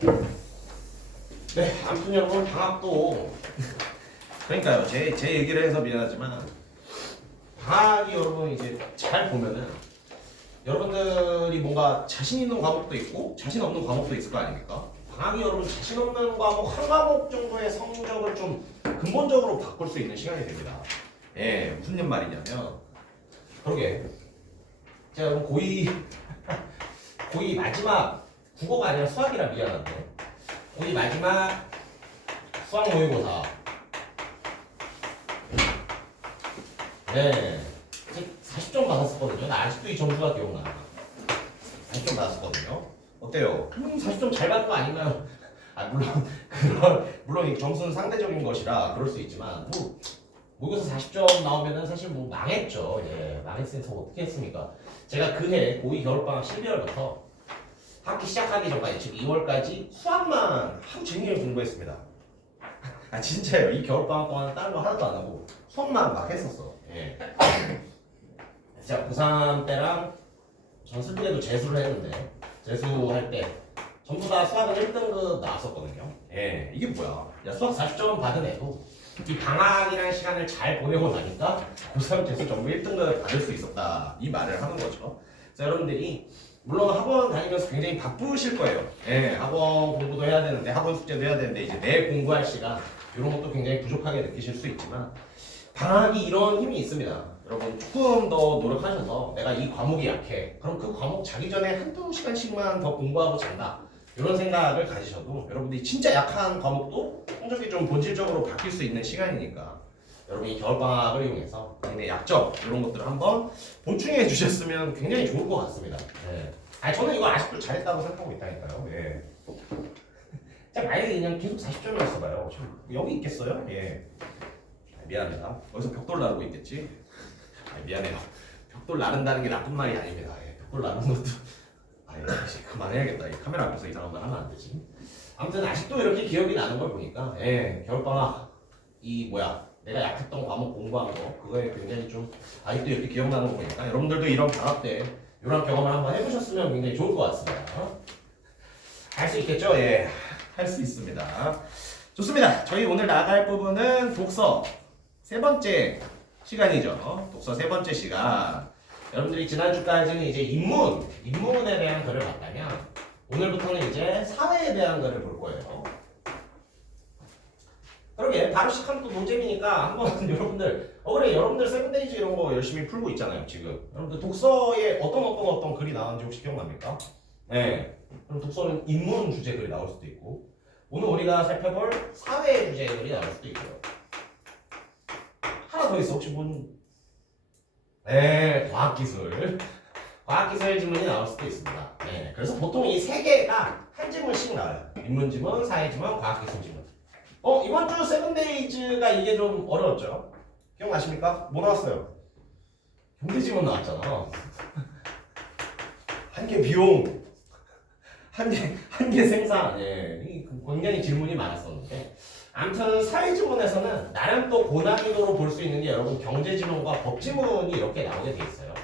네, 아무튼 여러분 방학도 그러니까요. 제 얘기를 해서 미안하지만 방학이 여러분 이제 잘 보면은 여러분들이 뭔가 자신 있는 과목도 있고 자신 없는 과목도 있을 거 아닙니까? 방학이 여러분 자신 없는 과목 한 과목 정도의 성적을 좀 근본적으로 바꿀 수 있는 시간이 됩니다. 예, 무슨 말이냐면 그러게 제가 여러분 고2 마지막 국어가 아니라 수학이라 미안한데 고2 마지막 수학 모의고사 네 40점 받았었거든요. 나 아직도 이 점수가 기억나. 40점 받았었거든요. 어때요? 40점 잘 받은 거 아닌가요? 아 물론 이 점수는 상대적인 것이라 그럴 수 있지만 뭐 모의고사 40점 나오면은 사실 뭐 망했죠. 예, 망했으니까 어떻게 했습니까? 제가 그해 고2 겨울방학 12월부터 학기 시작하기 전까지 즉 2월까지 수학만 하루 종일 공부했습니다. 아 진짜예요. 이 겨울방학 동안 다른 거 하나도 안 하고 수학만 막 했었어. 예. 제가 고3 때랑 전 슬프게도 재수를 했는데 재수할 때 전부 다 수학은 1등급 나왔었거든요. 예, 이게 뭐야? 야, 수학 40점 받은 애도 이 방학이라는 시간을 잘 보내고 나니까 고3 재수 전부 1등급 받을 수 있었다. 이 말을 하는 거죠. 자, 여러분들이 물론 학원 다니면서 굉장히 바쁘실 거예요. 예, 학원 공부도 해야 되는데 학원 숙제도 해야 되는데 이제 내 공부할 시간 이런 것도 굉장히 부족하게 느끼실 수 있지만 방학이 이런 힘이 있습니다. 여러분 조금 더 노력하셔서 내가 이 과목이 약해. 그럼 그 과목 자기 전에 한두 시간씩만 더 공부하고 잔다. 이런 생각을 가지셔도 여러분들이 진짜 약한 과목도 성적이 좀 본질적으로 바뀔 수 있는 시간이니까 여러분이 겨울방학을 이용해서 본인의 약점 이런 것들을 한번 보충해 주셨으면 굉장히 좋을 것 같습니다. 네. 아니 저는 이거 아직도 잘했다고 생각하고 있다니까요. 예. 제가 만약에 그냥 계속 40점이었어 봐요. 여기 있겠어요? 예. 미안합니다. 어디서 벽돌 나르고 있겠지? 미안해요. 벽돌 나른다는 게 나쁜 말이 아닙니다. 예, 벽돌 나르는 것도 그만해야겠다. 이 카메라 앞에서 이상한 말 하면 안 되지. 아무튼 아직도 이렇게 기억이 나는 걸 보니까 겨울방학 내가 약했던 과목 공부한 거 그거에 굉장히 좀 아직도 이렇게 기억나는 거 보니까 여러분들도 이런 방학 때 이런 경험을 한번 해보셨으면 굉장히 좋을 것 같습니다. 할 수 있겠죠? 예, 할 수 있습니다. 좋습니다. 저희 오늘 나갈 부분은 독서 세 번째 시간이죠. 독서 세 번째 시간. 여러분들이 지난주까지는 이제 인문에 대한 글을 봤다면 오늘부터는 이제 사회에 대한 글을 볼 거예요. 그러게 바로 시작하면 또 노잼이니까 한번 여러분들 세븐데이즈 이런 거 열심히 풀고 있잖아요 지금. 여러분들 독서에 어떤 글이 나왔는지 혹시 기억납니까? 네. 그럼 독서는 인문 주제 글이 나올 수도 있고 오늘 우리가 살펴볼 사회 주제 글이 나올 수도 있고요. 하나 더 있어. 혹시 과학기술. 과학기술 지문이 나올 수도 있습니다. 네, 그래서 보통 이 세 개가 한 지문씩 나와요. 인문지문, 사회지문, 과학기술 지문. 이번 주 세븐데이즈가 이게 좀 어려웠죠? 기억나십니까? 뭐 나왔어요? 경제지문 나왔잖아. 한개 비용, 한개 생산. 예, 굉장히 질문이 많았었는데. 아무튼 사회지문에서는 나름 또 고난이도로 볼 수 있는 게 여러분 경제지문과 법지문이 이렇게 나오게 돼 있어요.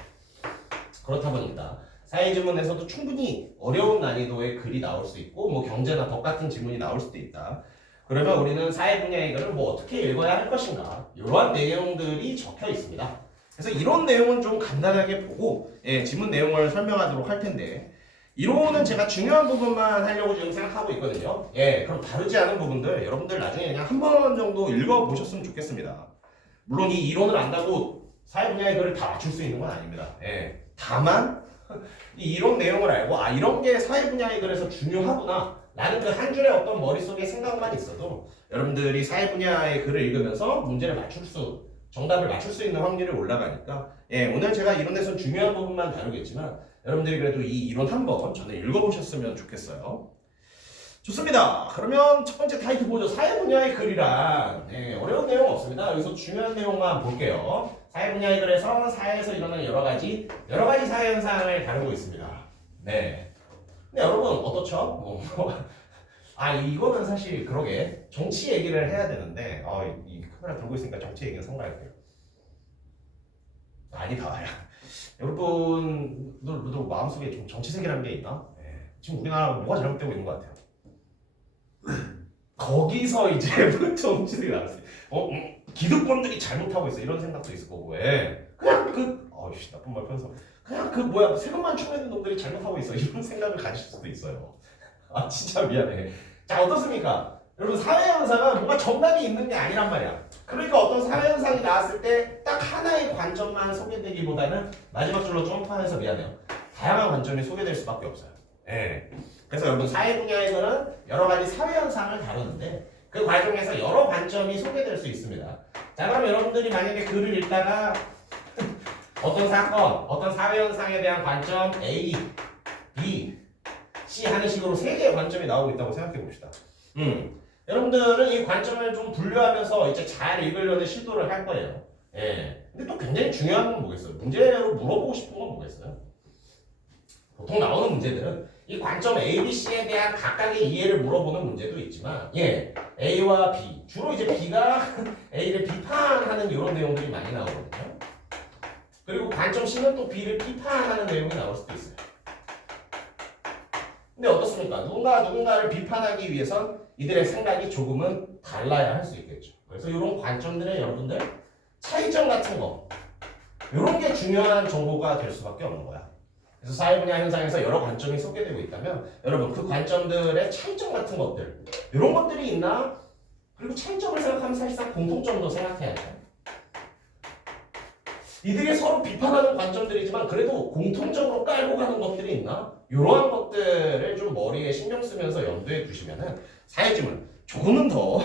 그렇다 보니까 사회지문에서도 충분히 어려운 난이도의 글이 나올 수 있고 뭐 경제나 법 같은 지문이 나올 수도 있다. 그러면 우리는 사회 분야의 글을 뭐 어떻게 읽어야 할 것인가 이러한 내용들이 적혀 있습니다. 그래서 이런 내용은 좀 간단하게 보고 지문 내용을 설명하도록 할 텐데 이론은 제가 중요한 부분만 하려고 지금 생각하고 있거든요. 그럼 다르지 않은 부분들 여러분들 나중에 그냥 한 번 정도 읽어보셨으면 좋겠습니다. 물론 이 이론을 안다고 사회 분야의 글을 다 맞출 수 있는 건 아닙니다. 다만 이 이론 내용을 알고 이런 게 사회 분야의 글에서 중요하구나 라는 그 한 줄의 어떤 머릿속에 생각만 있어도 여러분들이 사회 분야의 글을 읽으면서 정답을 맞출 수 있는 확률이 올라가니까 오늘 제가 이론에서 중요한 부분만 다루겠지만 여러분들이 그래도 이 이론 한번 전에 읽어보셨으면 좋겠어요. 좋습니다. 그러면 첫 번째 타이틀 보죠. 사회 분야의 글이란 어려운 내용 없습니다. 여기서 중요한 내용만 볼게요. 사회 분야의 글에서 사회에서 일어나는 여러 가지 사회 현상을 다루고 있습니다. 네. 근데 여러분 어떻죠? 이거는 사실 그러게 정치 얘기를 해야 되는데 이 카메라 들고 있으니까 정치 얘기는 삼가할게요. 아니다. 여러분들 마음속에 좀 정치색이라는 게 있나? 지금 우리나라 뭐가 잘못되고 있는 것 같아요. 거기서 이제 정치들이 나왔어요. 기득권들이 잘못하고 있어 이런 생각도 있을 거고 왜? 그냥 어이씨 나쁜 말 펴서 그냥 뭐야 세금만 추내는 놈들이 잘못하고 있어 이런 생각을 가질 수도 있어요. 아 진짜 미안해. 자 어떻습니까? 여러분 사회현상은 뭔가 정답이 있는 게 아니란 말이야. 그러니까 어떤 사회현상이 나왔을 때 딱 하나의 관점만 소개되기보다는 마지막 줄로 점프해서 미안해요. 다양한 관점이 소개될 수밖에 없어요. 예. 그래서 여러분 사회 분야에서는 여러 가지 사회현상을 다루는데 그 과정에서 여러 관점이 소개될 수 있습니다. 자 그럼 여러분들이 만약에 글을 읽다가 어떤 사건, 어떤 사회현상에 대한 관점 A, B, C 하는 식으로 세 개의 관점이 나오고 있다고 생각해 봅시다. 여러분들은 이 관점을 좀 분류하면서 이제 잘 읽으려는 시도를 할 거예요. 예. 근데 또 굉장히 중요한 건 뭐겠어요? 문제로 물어보고 싶은 건 뭐겠어요? 보통 나오는 문제들은 이 관점 A, B, C에 대한 각각의 이해를 물어보는 문제도 있지만 예, A와 B, 주로 이제 B가 A를 비판하는 이런 내용들이 많이 나오거든요. 그리고 관점 C는 또 B를 비판하는 내용이 나올 수도 있어요. 근데 어떻습니까? 누군가를 비판하기 위해선 이들의 생각이 조금은 달라야 할 수 있겠죠. 그래서 이런 관점들의 여러분들 차이점 같은 거 이런 게 중요한 정보가 될 수밖에 없는 거야. 그래서 사회 분야 현상에서 여러 관점이 소개되고 있다면 여러분 그 관점들의 차이점 같은 것들 이런 것들이 있나? 그리고 차이점을 생각하면 사실상 공통점도 생각해야 돼요. 이들이 서로 비판하는 관점들이지만 그래도 공통적으로 깔고 가는 것들이 있나? 이러한 것들을 좀 머리에 신경 쓰면서 염두에 두시면은 사회지문 조금은 더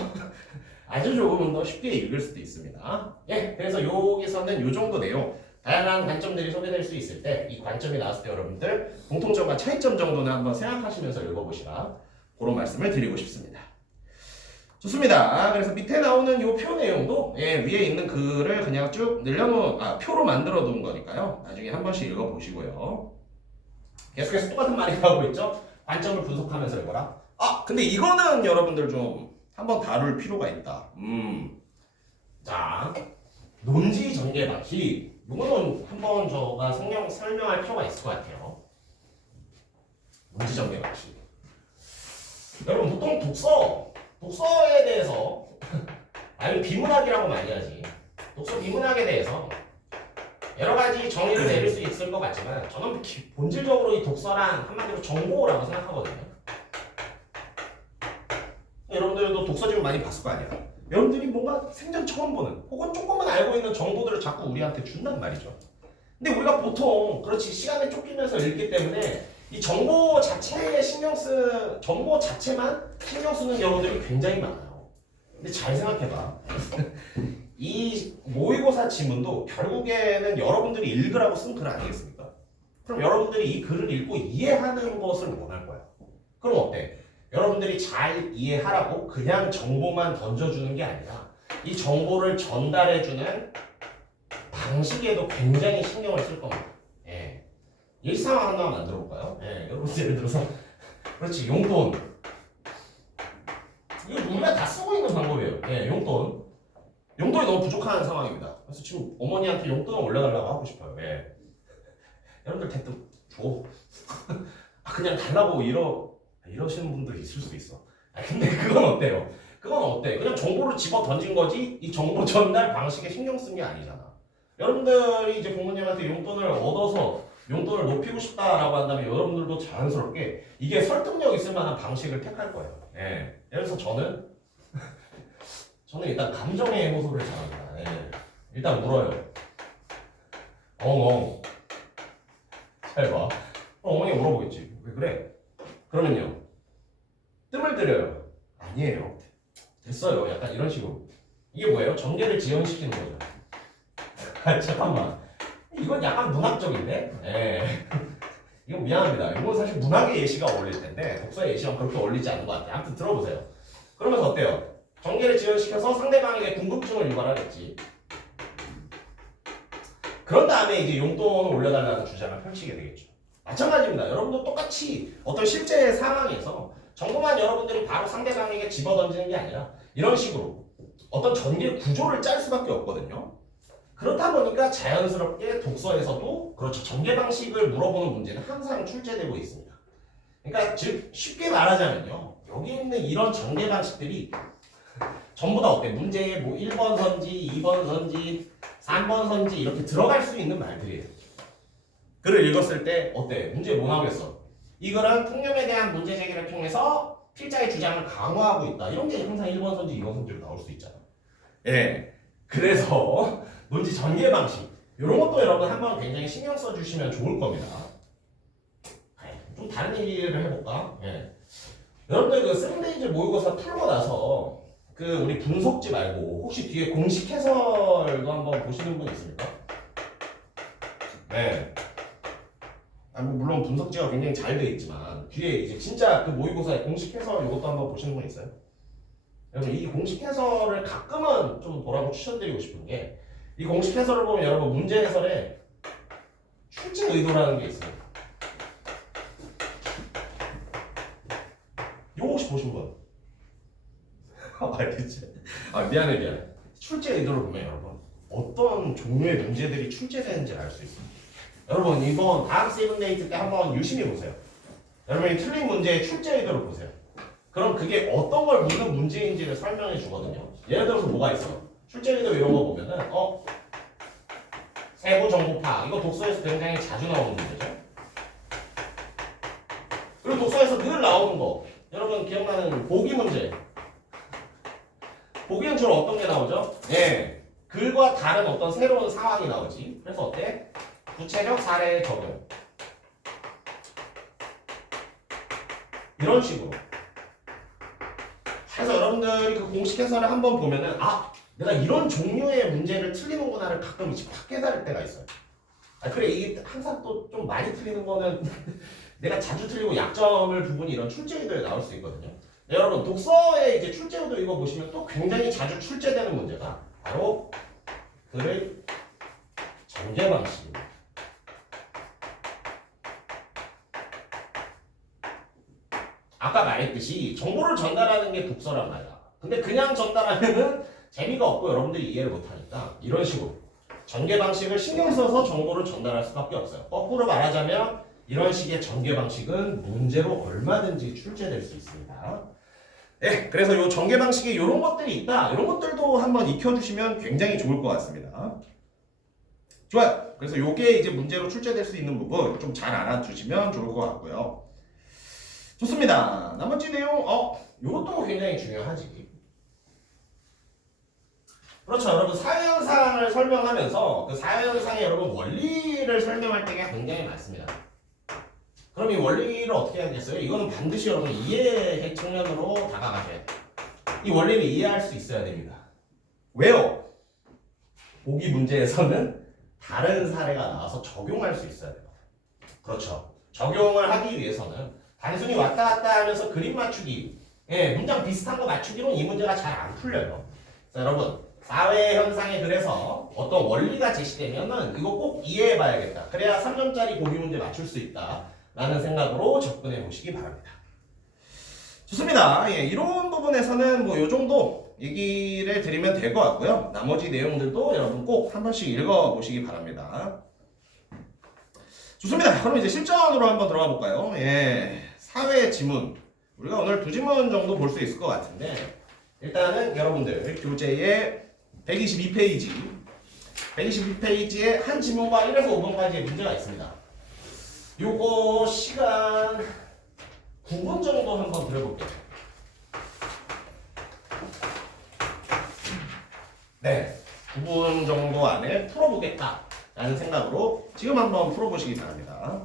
아주 조금은 더 쉽게 읽을 수도 있습니다. 예, 그래서 여기서는 이 정도 내용 다양한 관점들이 소개될 수 있을 때 이 관점이 나왔을 때 여러분들 공통점과 차이점 정도는 한번 생각하시면서 읽어보시라 그런 말씀을 드리고 싶습니다. 좋습니다. 그래서 밑에 나오는 이 표 내용도 예, 위에 있는 글을 그냥 쭉 늘려놓은 표로 만들어 놓은 거니까요. 나중에 한 번씩 읽어보시고요. 계속해서 똑같은 말이 나오고 있죠. 관점을 분석하면서 읽어라. 근데 이거는 여러분들 좀 한번 다룰 필요가 있다. 자, 논지 전개 방식. 이거는 한번 저가 설명할 필요가 있을 것 같아요. 논지 전개 방식. 여러분 보통 독서에 대해서 아니 비문학이라고 많이 하지. 독서 비문학에 대해서 여러 가지 정의를 내릴 수 있을 것 같지만 저는 본질적으로 이 독서란 한마디로 정보라고 생각하거든요. 여러분들도 독서집을 많이 봤을 거 아니야. 여러분들이 뭔가 생전 처음 보는 혹은 조금은 알고 있는 정보들을 자꾸 우리한테 준단 말이죠. 근데 우리가 보통 그렇지 시간에 쫓기면서 읽기 때문에 이 정보 자체만 신경 쓰는 경우들이 굉장히 많아요. 근데 잘 생각해봐. 이 모의고사 지문도 결국에는 여러분들이 읽으라고 쓴 글 아니겠습니까? 그럼 여러분들이 이 글을 읽고 이해하는 것을 원할 거야. 그럼 어때? 여러분들이 잘 이해하라고 그냥 정보만 던져주는 게 아니라 이 정보를 전달해주는 방식에도 굉장히 신경을 쓸 겁니다. 예. 일상화 하나 만들어 볼까요? 예. 여러분 예를 들어서 그렇지 용돈 이거 우리가 다 쓰고 있는 방법이에요. 예, 용돈이 너무 부족한 상황입니다. 그래서 지금 어머니한테 용돈을 올려달라고 하고 싶어요. 예. 여러분들 대뜸 줘. 그냥 달라고 이러시는 분들이 있을 수도 있어. 근데 그건 어때요? 그건 어때? 그냥 정보를 집어 던진 거지 이 정보 전달 방식에 신경 쓴 게 아니잖아. 여러분들이 이제 부모님한테 용돈을 얻어서 용돈을 높이고 싶다라고 한다면 여러분들도 자연스럽게 이게 설득력 있을 만한 방식을 택할 거예요. 예. 그래서 저는 일단 감정의 호소를 잘합니다. 예. 일단 울어요. 엉엉. 잘 봐. 어머니가 물어보겠지. 왜 그래? 그러면요. 뜸을 들여요. 아니에요. 됐어요. 약간 이런 식으로. 이게 뭐예요? 전개를 지연시키는 거죠. 잠깐만. 이건 약간 문학적인데? 예. 이건 미안합니다. 이건 사실 문학의 예시가 어울릴 텐데 독서의 예시랑 그렇게 어울리지 않는 것 같아요. 아무튼 들어보세요. 그러면서 어때요? 전개를 지연시켜서 상대방에게 궁금증을 유발하겠지. 그런 다음에 이제 용돈을 올려달라는 주장을 펼치게 되겠죠. 마찬가지입니다. 여러분도 똑같이 어떤 실제 상황에서 정보만 여러분들이 바로 상대방에게 집어던지는 게 아니라 이런 식으로 어떤 전개 구조를 짤 수밖에 없거든요. 그렇다 보니까 자연스럽게 독서에서도 그렇죠. 전개 방식을 물어보는 문제는 항상 출제되고 있습니다. 그러니까 즉 쉽게 말하자면요. 여기 있는 이런 전개 방식들이 전부 다 어때? 문제에 뭐 1번 선지, 2번 선지, 3번 선지 이렇게 들어갈 수 있는 말들이에요. 글을 읽었을 때 어때? 문제 뭐 나오겠어? 이 글은 통념에 대한 문제 제기를 통해서 필자의 주장을 강화하고 있다. 이런 게 항상 1번 선지, 2번 선지로 나올 수 있잖아. 예. 그래서 논지 전개 방식 이런 것도 여러분 한번 굉장히 신경 써주시면 좋을 겁니다. 좀 다른 얘기를 해볼까? 예. 여러분들 그 3데이즈 모의고사 풀고 나서 그 우리 분석지 말고 혹시 뒤에 공식 해설도 한번 보시는 분 있습니까? 네. 뭐 물론 분석지가 굉장히 잘 돼 있지만 뒤에 이제 진짜 그 모의고사의 공식 해설 이것도 한번 보시는 분 있어요? 여러분 이 공식 해설을 가끔은 좀 보라고 추천드리고 싶은 게 이 공식 해설을 보면 여러분 문제 해설에 출제 의도라는 게 있어요. 요거 혹시 보신 분? 미안해. 출제 의도를 보면 여러분 어떤 종류의 문제들이 출제되는지 알 수 있습니다. 여러분 이번 다음 세븐데이트 때 한번 유심히 보세요. 여러분이 틀린 문제의 출제 의도를 보세요. 그럼 그게 어떤 걸 묻는 문제인지를 설명해 주거든요. 예를 들어서 뭐가 있어? 출제 의도 이런 거 보면은 세부 정보 파악 이거 독서에서 굉장히 자주 나오는 문제죠. 그리고 독서에서 늘 나오는 거 여러분 기억나는 보기 문제. 보기는 주로 어떤 게 나오죠? 예, 글과 다른 어떤 새로운 상황이 나오지. 그래서 어때? 구체적 사례 적용. 이런 식으로. 그래서 여러분들이 그 공식 해설을 한번 보면은 내가 이런 종류의 문제를 틀리는구나를 가끔 확 깨달을 때가 있어요. 그래 이게 항상 또 좀 많이 틀리는 거는 내가 자주 틀리고 약점을 부분이 이런 출제의도에 나올 수 있거든요. 네, 여러분 독서에 이제 출제의도 이거 보시면 또 굉장히 자주 출제되는 문제가 바로 글의 전개 방식입니다. 아까 말했듯이 정보를 전달하는 게 독서란 말이야. 근데 그냥 전달하면은 재미가 없고 여러분들이 이해를 못하니까 이런 식으로 전개 방식을 신경 써서 정보를 전달할 수밖에 없어요. 거꾸로 말하자면 이런 식의 전개 방식은 문제로 얼마든지 출제될 수 있습니다. 네, 그래서 이 전개 방식에 이런 것들이 있다. 이런 것들도 한번 익혀주시면 굉장히 좋을 것 같습니다. 좋아요. 그래서 이게 이제 문제로 출제될 수 있는 부분 좀 잘 알아두시면 좋을 것 같고요. 좋습니다. 나머지 내용, 이것도 굉장히 중요하지. 그렇죠. 여러분 사회현상을 설명하면서 그 사회현상의 여러분 원리를 설명할 때가 굉장히 많습니다. 그럼 이 원리를 어떻게 해야겠어요? 이거는 반드시 여러분 이해의 측면으로 다가가셔야 돼요. 이 원리를 이해할 수 있어야 됩니다. 왜요? 보기 문제에서는 다른 사례가 나와서 적용할 수 있어야 돼요. 그렇죠. 적용을 하기 위해서는 단순히 왔다 갔다 하면서 그림 맞추기, 문장 비슷한 거 맞추기로는 이 문제가 잘 안 풀려요. 자, 여러분 사회 현상에 그래서 어떤 원리가 제시되면은 이거 꼭 이해해 봐야겠다. 그래야 3점짜리 보기 문제 맞출 수 있다. 라는 생각으로 접근해 보시기 바랍니다. 좋습니다. 이런 부분에서는 뭐 요 정도 얘기를 드리면 될 것 같고요. 나머지 내용들도 여러분 꼭 한 번씩 읽어 보시기 바랍니다. 좋습니다. 그럼 이제 실전으로 한번 들어가 볼까요? 사회 지문. 우리가 오늘 2지문 정도 볼 수 있을 것 같은데 일단은 여러분들 교재의 122페이지 122페이지에 한 지문과 1에서 5번까지의 문제가 있습니다. 요거 시간 9분 정도 한번 들어볼게요. 네, 9분 정도 안에 풀어보겠다 라는 생각으로 지금 한번 풀어보시기 바랍니다.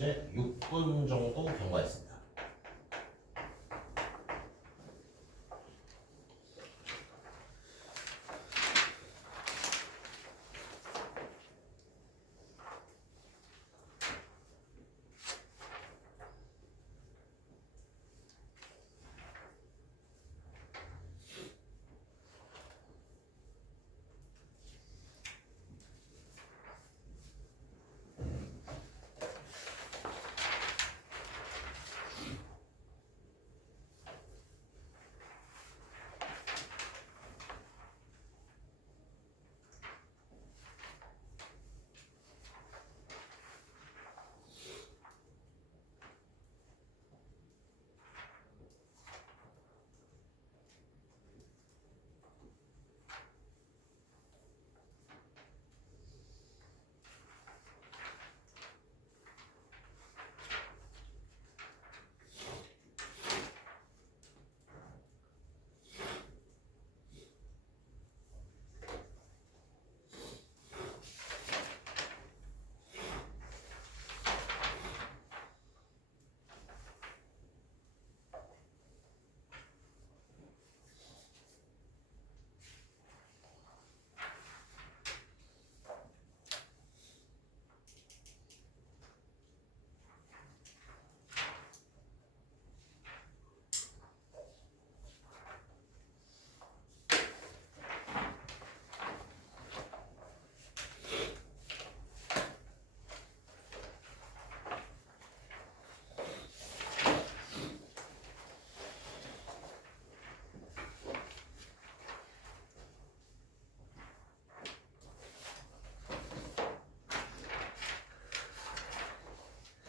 현재 6분 정도 경과했습니다.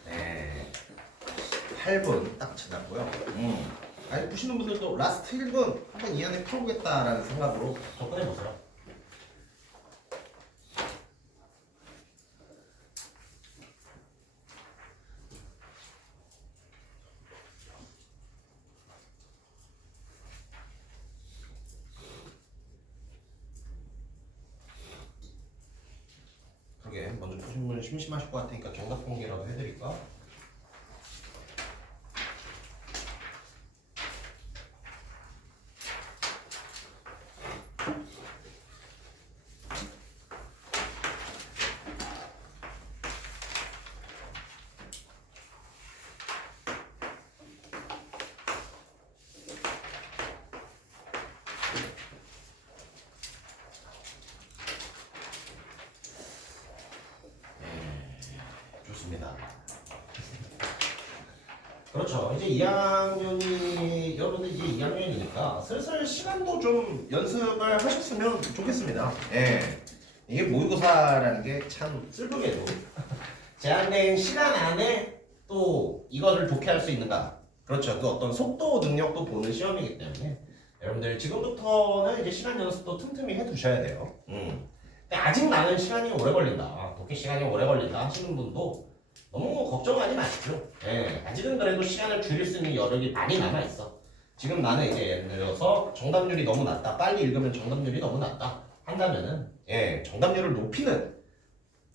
네, 8분 딱 지났고요. 아니 보시는 분들도 라스트 1분 한번 이 안에 풀어보겠다라는 생각으로 접근해보세요. 그러게 먼저 보신 분 심심하실 것 같으니까 정답 공개라도 해드릴까? 좋습니다. 그렇죠. 이제 2학년이 여러분들 이제 2학년이니까 슬슬 시간도 좀 연습을 하셨으면 좋겠습니다. 예. 이게 모의고사라는 게 참 슬프게도 제한된 시간 안에 또 이거를 독해할 수 있는가? 그렇죠. 그 어떤 속도 능력도 보는 시험이기 때문에 여러분들 지금부터는 이제 시간 연습도 틈틈이 해두셔야 돼요. 근데 아직 나는 시간이 오래 걸린다. 독해 시간이 오래 걸린다 하시는 분도 너무 걱정하지 마시죠. 예, 아직은 그래도 시간을 줄일 수 있는 여력이 많이 남아있어. 지금 나는 이제 예를 들어서 정답률이 너무 낮다. 빨리 읽으면 정답률이 너무 낮다. 한다면은, 예, 정답률을 높이는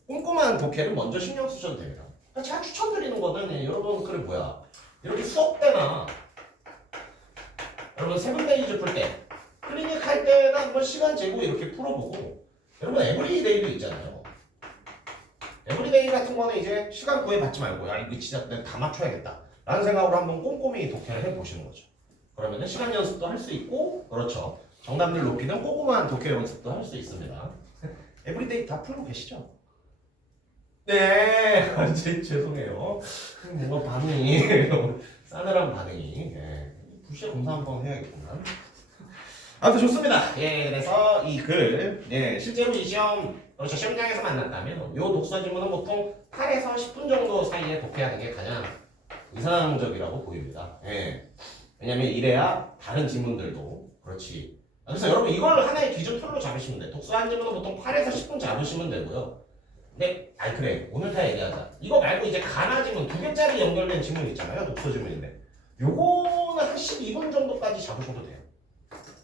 꼼꼼한 독해를 먼저 신경 쓰셔도 됩니다. 그러니까 제가 추천드리는 거는, 예, 여러분, 그래, 뭐야. 이렇게 수업 때나, 여러분, 세븐데이즈 풀 때, 클리닉 할 때나 한번 시간 재고 이렇게 풀어보고, 여러분, 에브리데이도 있잖아요. 에브리데이 같은 거는 이제 시간 구애받지 말고 야 이거 진짜 내가 다 맞춰야겠다 라는 생각으로 한번 꼼꼼히 독해를 해보시는 거죠. 그러면은 시간 연습도 할 수 있고 그렇죠. 정답률 높이는 꼼꼼한 독해 연습도 할 수 있습니다. 에브리데이 다 풀고 계시죠? 네, 죄송해요. 뭔가 반응이 싸늘한 반응이 불시에 검사 한번 해야겠구나. 아무튼 좋습니다. 예, 그래서 이 글, 예, 실제로 이 시험, 그렇죠, 시험장에서 만났다면, 요 독서 지문은 보통 8에서 10분 정도 사이에 독해하는 게 가장 이상적이라고 보입니다. 예. 왜냐면 이래야 다른 지문들도, 그렇지. 그래서 여러분 이걸 하나의 기준 틀로 잡으시면 돼. 독서 한 지문은 보통 8에서 10분 잡으시면 되고요. 근데, 아니, 그래. 오늘 다 얘기하자. 이거 말고 이제 가나 지문, 2개짜리 연결된 지문 있잖아요. 독서 지문인데. 요거는 한 12분 정도까지 잡으셔도 돼요.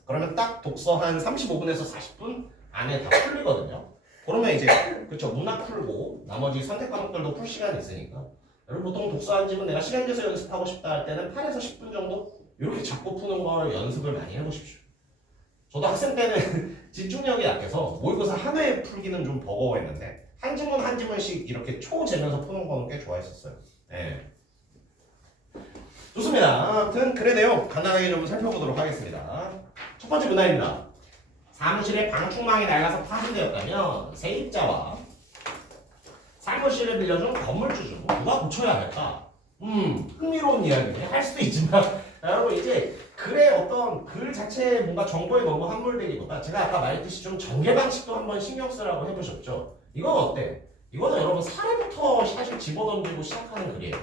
그러면 딱 독서 한 35분에서 40분 안에 다 풀리거든요. 그러면 이제 그쵸 문학 풀고 나머지 선택 과목들도 풀 시간이 있으니까 여러분 보통 독서 한 집은 내가 시간 내서 연습하고 싶다 할 때는 8에서 10분 정도 이렇게 잡고 푸는 걸 연습을 많이 해보십시오. 저도 학생 때는 집중력이 약해서 모의고사 한 회에 풀기는 좀 버거워했는데 한 지문 한 지문씩 이렇게 초 재면서 푸는 거는 꽤 좋아했었어요. 네. 좋습니다. 아무튼 글의 내용 간단하게 좀 살펴보도록 하겠습니다. 첫 번째 문항입니다. 사무실에 방충망이 낡아서 파손되었다면 세입자와 사무실을 빌려준 건물주 중 누가 고쳐야 할까? 흥미로운 이야기네. 할 수도 있지만 여러분 이제 글의 어떤 글 자체에 뭔가 정보에 너무 함몰되기보다 제가 아까 말했듯이 좀 전개 방식도 한번 신경 쓰라고 해보셨죠? 이건 어때? 이거는 여러분 사례부터 사실 집어던지고 시작하는 글이에요.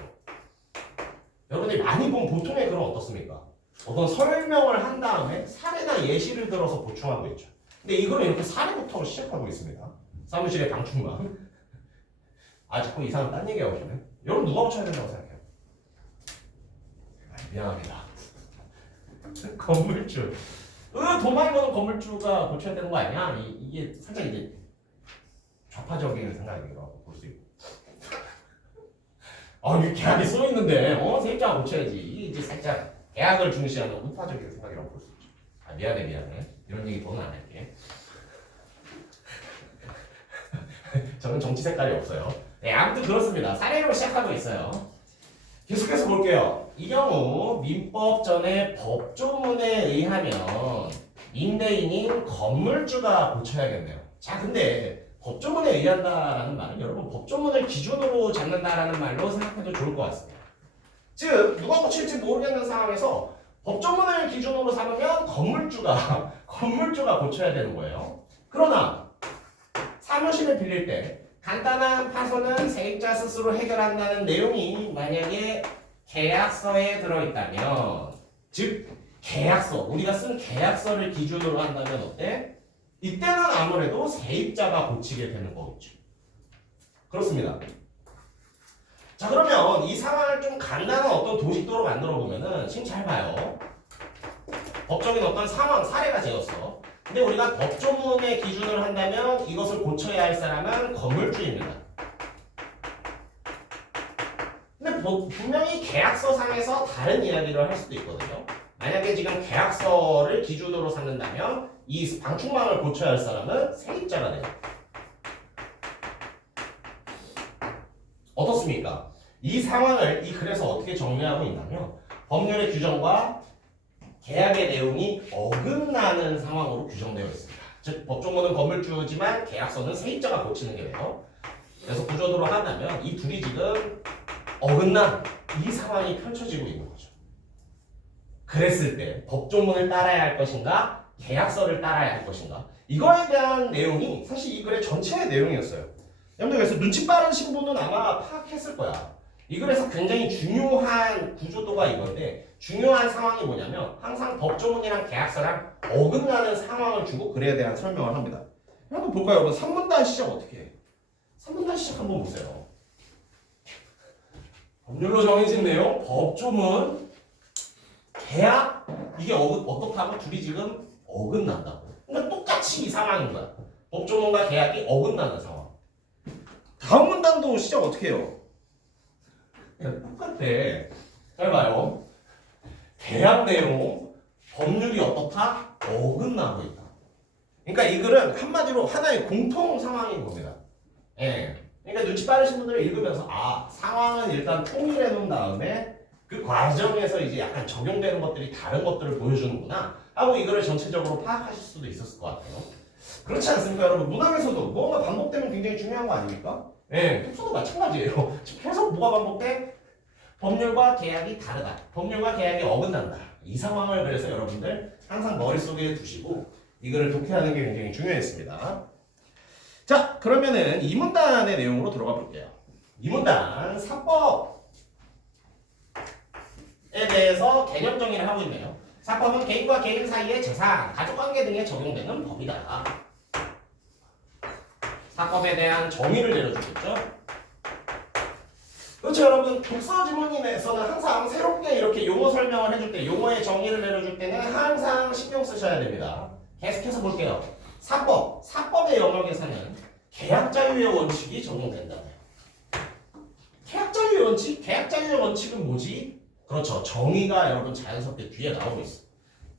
여러분들이 많이 본 보통의 글은 어떻습니까? 어떤 설명을 한 다음에 사례나 예시를 들어서 보충하고 있죠. 근데 이거는 이렇게 사례부터 시작하고 있습니다. 사무실의 방충망. 아 자꾸 이상한 딴 얘기하고 있네. 여러분 누가 고쳐야 된다고 생각해요? 미안합니다. 건물주. 돈 많이 버는 건물주가 고쳐야 되는 거 아니야? 이게 살짝 이제 좌파적인 생각이라고 볼 수 있고. 이게 계약에 써 있는데, 세입자가 고쳐야지. 이게 이제 살짝 계약을 중시하는 우파적인 생각이라고 볼 수 있죠. 미안해. 이런 얘기 더는 안 할게. 저는 정치 색깔이 없어요. 네, 아무튼 그렇습니다. 사례로 시작하고 있어요. 계속해서 볼게요. 이 경우 민법전의 법조문에 의하면 임대인인 건물주가 고쳐야겠네요. 자, 근데 법조문에 의한다라는 말은 여러분 법조문을 기준으로 잡는다라는 말로 생각해도 좋을 것 같습니다. 즉 누가 고칠지 모르겠는 상황에서 법조문을 기준으로 삼으면 건물주가 고쳐야 되는 거예요. 그러나 사무실을 빌릴 때 간단한 파손은 세입자 스스로 해결한다는 내용이 만약에 계약서에 들어있다면, 즉 계약서, 우리가 쓴 계약서를 기준으로 한다면 어때? 이때는 아무래도 세입자가 고치게 되는 거겠죠. 그렇습니다. 자, 그러면 이 상황을 좀 간단한 어떤 도식도로 만들어 보면은 지금 잘 봐요. 법적인 어떤 상황, 사례가 되었어. 근데 우리가 법조문의 기준을 한다면 이것을 고쳐야 할 사람은 건물주입니다. 근데 분명히 계약서상에서 다른 이야기를 할 수도 있거든요. 만약에 지금 계약서를 기준으로 삼는다면 이 방충망을 고쳐야 할 사람은 세입자가 돼요. 어떻습니까? 이 상황을 이 글에서 어떻게 정리하고 있냐면 법률의 규정과 계약의 내용이 어긋나는 상황으로 규정되어 있습니다. 즉 법조문은 건물주지만 계약서는 세입자가 고치는 게 돼요. 그래서 구조도로 한다면 이 둘이 지금 어긋난 이 상황이 펼쳐지고 있는 거죠. 그랬을 때 법조문을 따라야 할 것인가 계약서를 따라야 할 것인가, 이거에 대한 내용이 사실 이 글의 전체의 내용이었어요. 여러분들 그래서 눈치 빠르신 분은 아마 파악했을 거야. 이 글에서 굉장히 중요한 구조도가 이건데, 중요한 상황이 뭐냐면 항상 법조문이랑 계약서랑 어긋나는 상황을 주고 글에 대한 설명을 합니다. 한번 볼까요? 여러분 3문단 시작 어떻게 해? 3문단 시작 한번 보세요. 법률로 정해진 내용, 법조문, 계약, 이게 어떻다고? 둘이 지금 어긋난다고. 그러니까 똑같이 이 상황인 거야. 법조문과 계약이 어긋나는 상황. 다음 문단도 시작 어떻게 해요? 그냥 똑같아. 잘 봐요. 계약 내용, 법률이 어떻다? 어긋나고 있다. 그러니까 이 글은 한마디로 하나의 공통 상황인 겁니다. 예. 그러니까 눈치 빠르신 분들은 읽으면서 상황은 일단 통일해 놓은 다음에 그 과정에서 이제 약간 적용되는 것들이 다른 것들을 보여주는구나 하고 이거를 전체적으로 파악하실 수도 있었을 것 같아요. 그렇지 않습니까, 여러분? 문항에서도 뭐가 반복되면 굉장히 중요한 거 아닙니까? 예, 특수도 마찬가지예요. 계속 뭐가 반복돼? 법률과 계약이 다르다. 법률과 계약이 어긋난다. 이 상황을 그래서 여러분들 항상 머릿속에 두시고 이거를 독해하는 게 굉장히 중요했습니다. 자, 그러면은 이 문단의 내용으로 들어가 볼게요. 이 문단 사법에 대해서 개념 정의를 하고 있네요. 사법은 개인과 개인 사이의 재산, 가족관계 등에 적용되는 법이다. 사법에 대한 정의를 내려주겠죠. 그렇죠, 여러분. 독서 지문에서는 항상 새롭게 이렇게 용어 설명을 해줄 때, 용어의 정의를 내려줄 때는 항상 신경 쓰셔야 됩니다. 계속해서 볼게요. 사법의 영역에서는 계약 자유의 원칙이 적용된다. 계약 자유의 원칙? 계약 자유의 원칙은 뭐지? 그렇죠. 정의가 여러분 자연스럽게 뒤에 나오고 있어.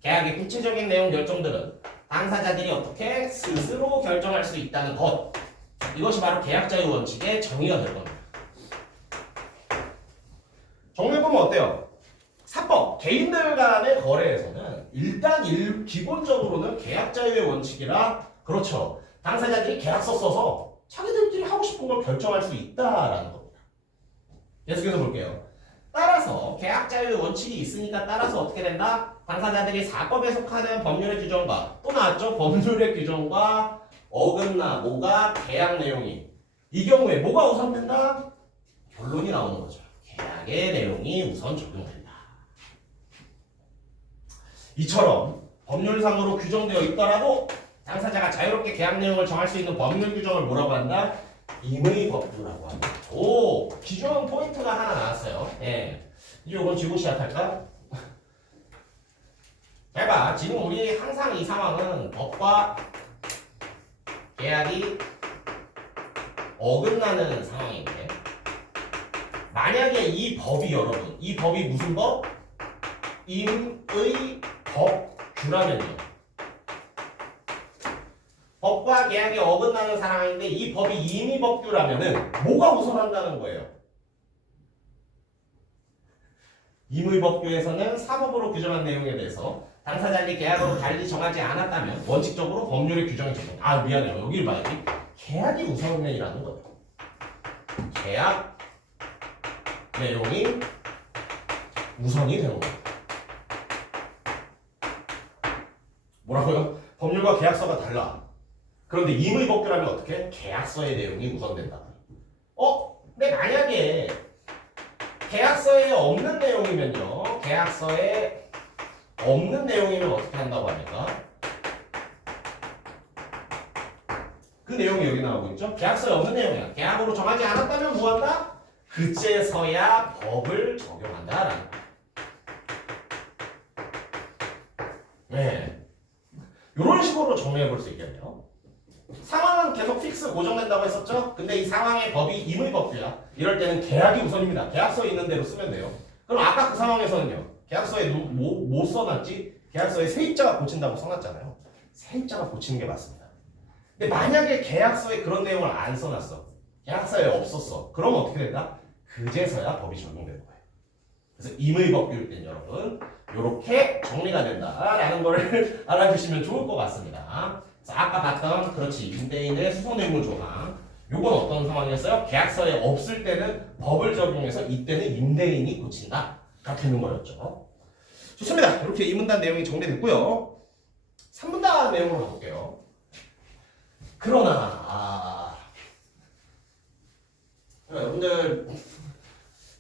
계약의 구체적인 내용 결정들은 당사자들이 어떻게 스스로 결정할 수 있다는 것. 이것이 바로 계약 자유 원칙의 정의가 될 겁니다. 정리해보면 어때요? 사법, 개인들 간의 거래에서는 일단 기본적으로는 계약 자유의 원칙이라 그렇죠. 당사자들이 계약서 써서 자기들끼리 하고 싶은 걸 결정할 수 있다라는 겁니다. 계속해서 볼게요. 따라서 계약 자유의 원칙이 있으니까 따라서 어떻게 된다? 당사자들이 사법에 속하는 법률의 규정과 또 나왔죠? 법률의 규정과 어긋나 뭐가 계약 내용이 이 경우에 뭐가 우선된다? 결론이 나오는 거죠. 계약의 내용이 우선 적용된다. 이처럼 법률상으로 규정되어 있더라도 당사자가 자유롭게 계약 내용을 정할 수 있는 법률 규정을 뭐라고 한다? 임의법규라고 합니다. 오, 기존 포인트가 하나 나왔어요. 예. 이제 이건 지고 시작할까? 잘 봐. 지금 우리 항상 이 상황은 법과 계약이 어긋나는 상황인데 만약에 이 법이 여러분 이 법이 무슨 법? 임의법규라면요. 법과 계약이 어긋나는 상황인데 이 법이 임의법규라면은 뭐가 우선한다는 거예요? 임의법규에서는 사법으로 규정한 내용에 대해서 당사자들이 계약으로 달리 정하지 않았다면 원칙적으로 법률의 규정이 적용된다. 아 미안해요. 여기를 봐야지. 계약이 우선이라는 거예요. 계약 내용이 우선이 되는 거예요. 뭐라고요? 법률과 계약서가 달라. 그런데 임의법규라면 어떻게? 계약서의 내용이 우선된다. 근데 만약에 계약서에 없는 내용이면요. 계약서에 없는 내용이면 어떻게 한다고 합니까? 그 내용이 여기 나오고 있죠? 계약서에 없는 내용이야. 계약으로 정하지 않았다면 뭐한다? 그제서야 법을 적용한다라는 거야. 네. 이런 식으로 정리해 볼 수 있겠네요. 상황은 계속 픽스 고정된다고 했었죠? 근데 이 상황의 법이 임의법규야. 이럴 때는 계약이 우선입니다. 계약서에 있는 대로 쓰면 돼요. 그럼 아까 그 상황에서는요. 계약서에 뭐 써놨지? 계약서에 세입자가 고친다고 써놨잖아요. 세입자가 고치는 게 맞습니다. 근데 만약에 계약서에 그런 내용을 안 써놨어. 계약서에 없었어. 그럼 어떻게 된다? 그제서야 법이 적용되는 거예요. 그래서 임의법규일 땐 여러분 이렇게 정리가 된다라는 걸 알아주시면 좋을 것 같습니다. 그래서 아까 봤던 그렇지 임대인의 수선의무 조항 요건 어떤 상황이었어요? 계약서에 없을 때는 법을 적용해서 이때는 임대인이 고친다 가 되는 거였죠. 좋습니다. 이렇게 2문단 내용이 정리됐고요. 3문단 내용으로 가볼게요. 그러나 여러분들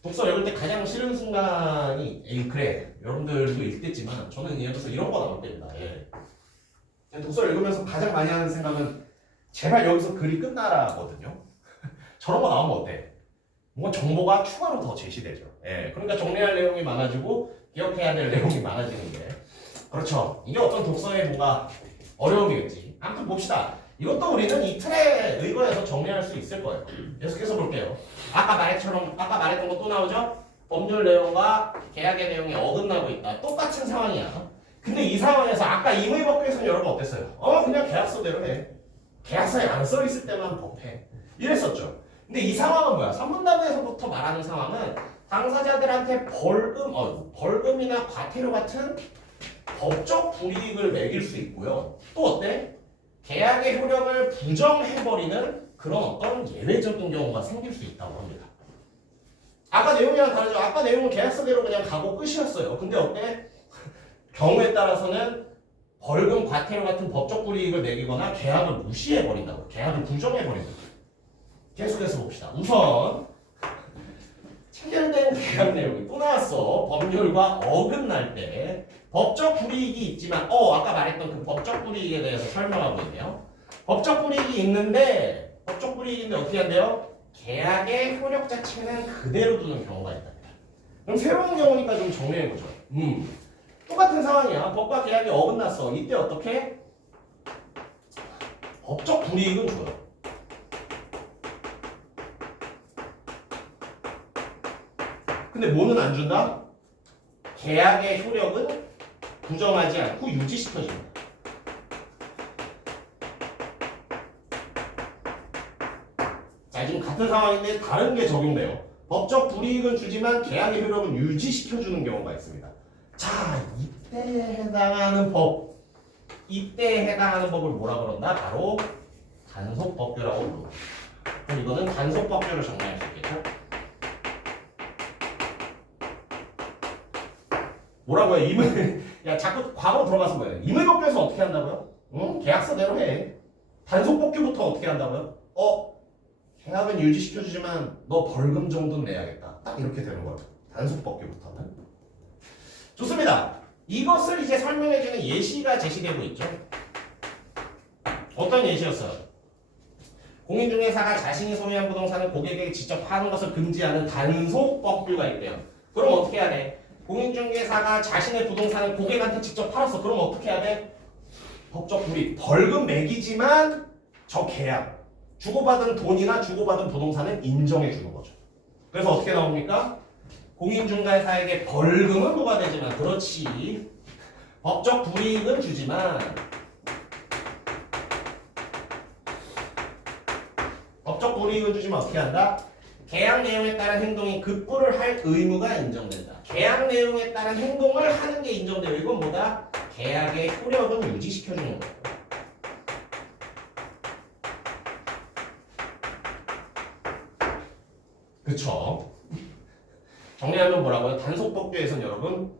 독서 읽을 때 가장 싫은 순간이 그래 여러분들도 읽겠지만 저는 예를 들어서 이런 거 나올 때입니다. 독서를 읽으면서 가장 많이 하는 생각은 제발 여기서 글이 끝나라거든요. 저런 거 나오면 어때? 뭔가 정보가 추가로 더 제시되죠. 그러니까 정리할 내용이 많아지고 기억해야 될 내용이 많아지는데 그렇죠. 이게 어떤 독서의 뭔가 어려움이겠지. 아무튼 봅시다. 이것도 우리는 이 틀에 의거해서 정리할 수 있을 거예요. 계속해서 볼게요. 아까 말했던 거 또 나오죠? 법률 내용과 계약의 내용이 어긋나고 있다. 똑같은 상황이야. 근데 이 상황에서 아까 임의법규에서는 여러분 어땠어요? 그냥 계약서대로 해. 계약서에 안 써있을 때만 법해. 이랬었죠. 근데 이 상황은 뭐야? 3문단에서부터 말하는 상황은 당사자들한테 벌금이나 과태료 같은 법적 불이익을 매길 수 있고요. 또 어때? 계약의 효력을 부정해버리는 그런 어떤 예외적인 경우가 생길 수 있다고 합니다. 아까 내용이랑 다르죠? 아까 내용은 계약서대로 그냥 가고 끝이었어요. 근데 어때? 경우에 따라서는 벌금, 과태료 같은 법적 불이익을 매기거나 계약을 무시해버린다고. 계약을 부정해버린다고. 계속해서 봅시다. 우선 체결된 계약 내용이 또 나왔어. 법률과 어긋날 때 법적 불이익이 있지만 아까 말했던 그 법적 불이익에 대해서 설명하고 있네요. 법적 불이익이 있는데 어떻게 한대요? 계약의 효력 자체는 그대로 두는 경우가 있다. 그럼 새로운 경우니까 좀 정리해보죠. 똑같은 상황이야. 법과 계약이 어긋났어. 이때 어떻게? 법적 불이익은 줘요. 근데 뭐는 안 준다? 계약의 효력은 부정하지 않고 유지시켜준다. 자, 지금 같은 상황인데 다른 게 적용돼요. 법적 불이익은 주지만 계약의 효력은 유지시켜주는 경우가 있습니다. 자, 이때에 해당하는 법을 뭐라 그런다? 바로 단속법규라고 부릅니다. 그럼 이거는 단속법규를 정리할 수 있겠죠? 뭐라고요? 야, 자꾸 과거로 들어가서 뭐예요? 임의법규에서 어떻게 한다고요? 응? 계약서대로 해. 단속법규부터 어떻게 한다고요? 계약은 유지시켜주지만 너 벌금 정도는 내야겠다. 딱 이렇게 되는 거예요. 단속법규부터는. 좋습니다. 이것을 이제 설명해주는 예시가 제시되고 있죠. 어떤 예시였어요? 공인중개사가 자신이 소유한 부동산을 고객에게 직접 파는 것을 금지하는 단속법규가 있대요. 그럼 어떻게 해야 돼? 공인중개사가 자신의 부동산을 고객한테 직접 팔았어. 그럼 어떻게 해야 돼? 법적 불이익, 벌금 매기지만 저 계약, 주고받은 돈이나 주고받은 부동산은 인정해 주는 거죠. 그래서 어떻게 나옵니까? 공인중개사에게 벌금은 부과되지만, 그렇지, 법적 불이익은 주지만 어떻게 한다? 계약 내용에 따른 행동이 급부를 할 의무가 인정된다. 계약 내용에 따른 행동을 하는 게 인정돼요. 이건 뭐다? 계약의 효력은 유지시켜주는 거예요. 그쵸? 정리하면 뭐라고요? 단속법규에서는 여러분,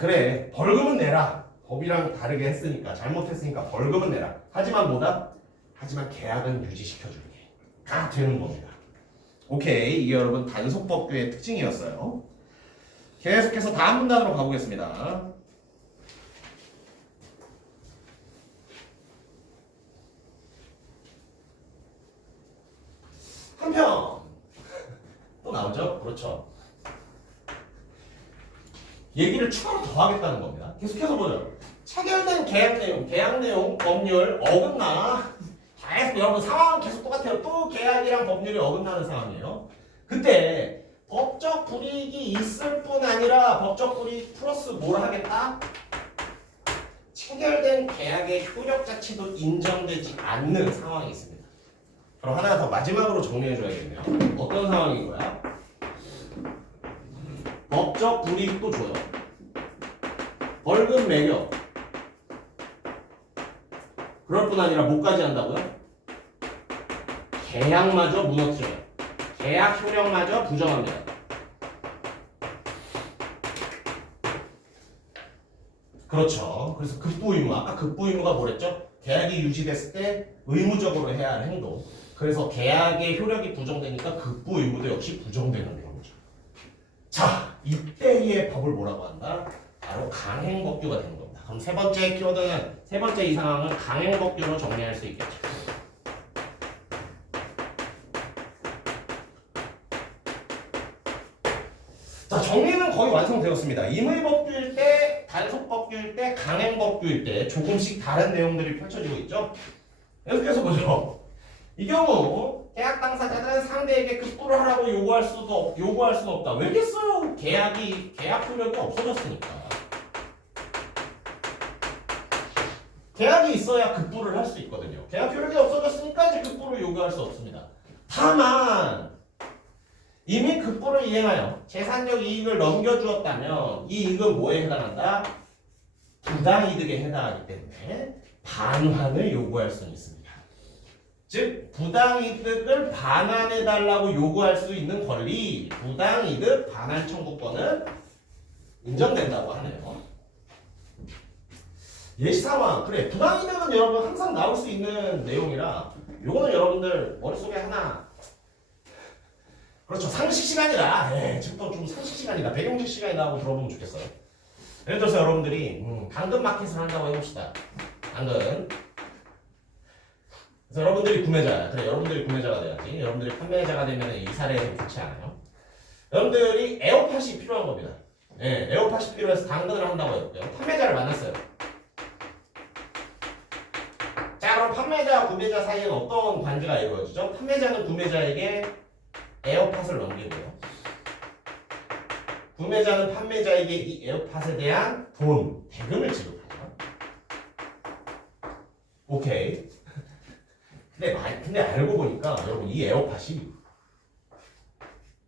그래, 벌금은 내라. 법이랑 다르게 했으니까, 잘못했으니까 벌금은 내라. 하지만 뭐다? 하지만 계약은 유지시켜줄게. 다 되는 겁니다. 오케이, 이게 여러분 단속법규의 특징이었어요. 계속해서 다음 문단으로 가보겠습니다. 한편 또 나오죠? 그렇죠. 얘기를 추가로 더 하겠다는 겁니다. 계속해서 보죠. 체결된 계약 내용, 법률 어긋나. 계속 여러분 상황은 계속 똑같아요. 또 계약이랑 법률이 어긋나는 상황이에요. 그때 법적 불이익이 있을 뿐 아니라 법적 불이익 플러스 뭘 하겠다? 체결된 계약의 효력 자체도 인정되지 않는 상황이 있습니다. 그럼 하나 더 마지막으로 정리해 줘야겠네요. 어떤 상황인 거야? 법적 불이익도 줘요. 벌금 매겨. 그럴 뿐 아니라 뭐까지 한다고요? 계약마저 무너뜨려요. 계약 효력마저 부정합니다. 그렇죠. 그래서 급부 의무. 아까 급부 의무가 뭐랬죠? 계약이 유지됐을 때 의무적으로 해야 할 행동. 그래서 계약의 효력이 부정되니까 급부 의무도 역시 부정되는 경우죠. 자, 이때의 법을 뭐라고 한다? 바로 강행법규가 되는 겁니다. 그럼 세 번째 키워드는, 세 번째 이 상황은 강행법규로 정리할 수 있겠죠. 자, 정리는 거의 완성되었습니다. 임의법규일 때, 단속법규일 때, 강행법규일 때 조금씩 다른 내용들이 펼쳐지고 있죠. 계속해서 보죠. 이 경우 계약 당사자는 상대에게 급부를 하라고 요구할 수는 없다. 왜겠어요? 계약 효력이 없어졌으니까. 계약이 있어야 급부를 할 수 있거든요. 계약 효력이 없어졌으니까 이제 급부를 요구할 수 없습니다. 다만 이미 급부를 이행하여 재산적 이익을 넘겨주었다면 이 이익은 뭐에 해당한다? 부당이득에 해당하기 때문에 반환을 요구할 수는 있습니다. 즉 부당이득을 반환해달라고 요구할 수 있는 권리, 부당이득 반환 청구권은 인정된다고 하네요. 예시 상황, 그래, 부당이득은 여러분 항상 나올 수 있는 내용이라 요거는 여러분들 머릿속에 하나, 그렇죠, 상식 시간이라, 지금부터 좀 상식 시간이다, 배경식 시간이다 하고 들어보면 좋겠어요. 예를 들어서 여러분들이 당근 마켓을 한다고 해봅시다. 당근. 그래서 여러분들이 구매자야. 그래, 여러분들이 구매자가 돼야지. 여러분들이 판매자가 되면 이 사례는 좋지 않아요. 여러분들이 에어팟이 필요한 겁니다. 에어팟이 필요해서 당근을 한다고 해볼게요. 판매자를 만났어요. 자, 그럼 판매자와 구매자 사이에는 어떤 관계가 이루어지죠? 판매자는 구매자에게 에어팟을 넘기고요. 구매자는 판매자에게 이 에어팟에 대한 돈, 대금을 지급하죠. 오케이. 근데 알고 보니까 여러분 이 에어팟이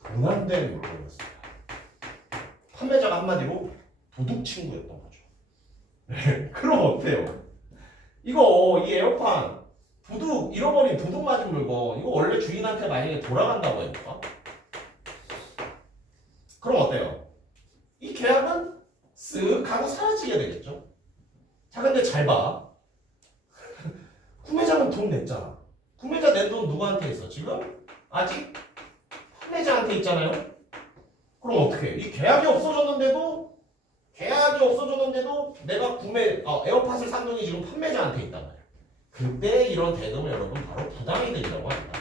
돈 안 되는 물건이었어요. 판매자가 한마디로 도둑 친구였던 거죠. 그럼 어때요? 이 에어팟 잃어버린 도둑 맞은 물건 이거 원래 주인한테 만약에 돌아간다고 해볼까? 그럼 어때요? 이 계약은 쓱 하고 사라지게 되겠죠? 자, 근데 잘 봐. 구매자는 돈 냈잖아. 구매자 낸 돈 누구한테 있어? 지금 아직 판매자한테 있잖아요. 그럼 어떻게? 이 계약이 없어졌는데도 내가 에어팟을 산 돈이 지금 판매자한테 있단 말이야. 그때 이런 대금을 여러분 바로 부당이득이라고 합니다.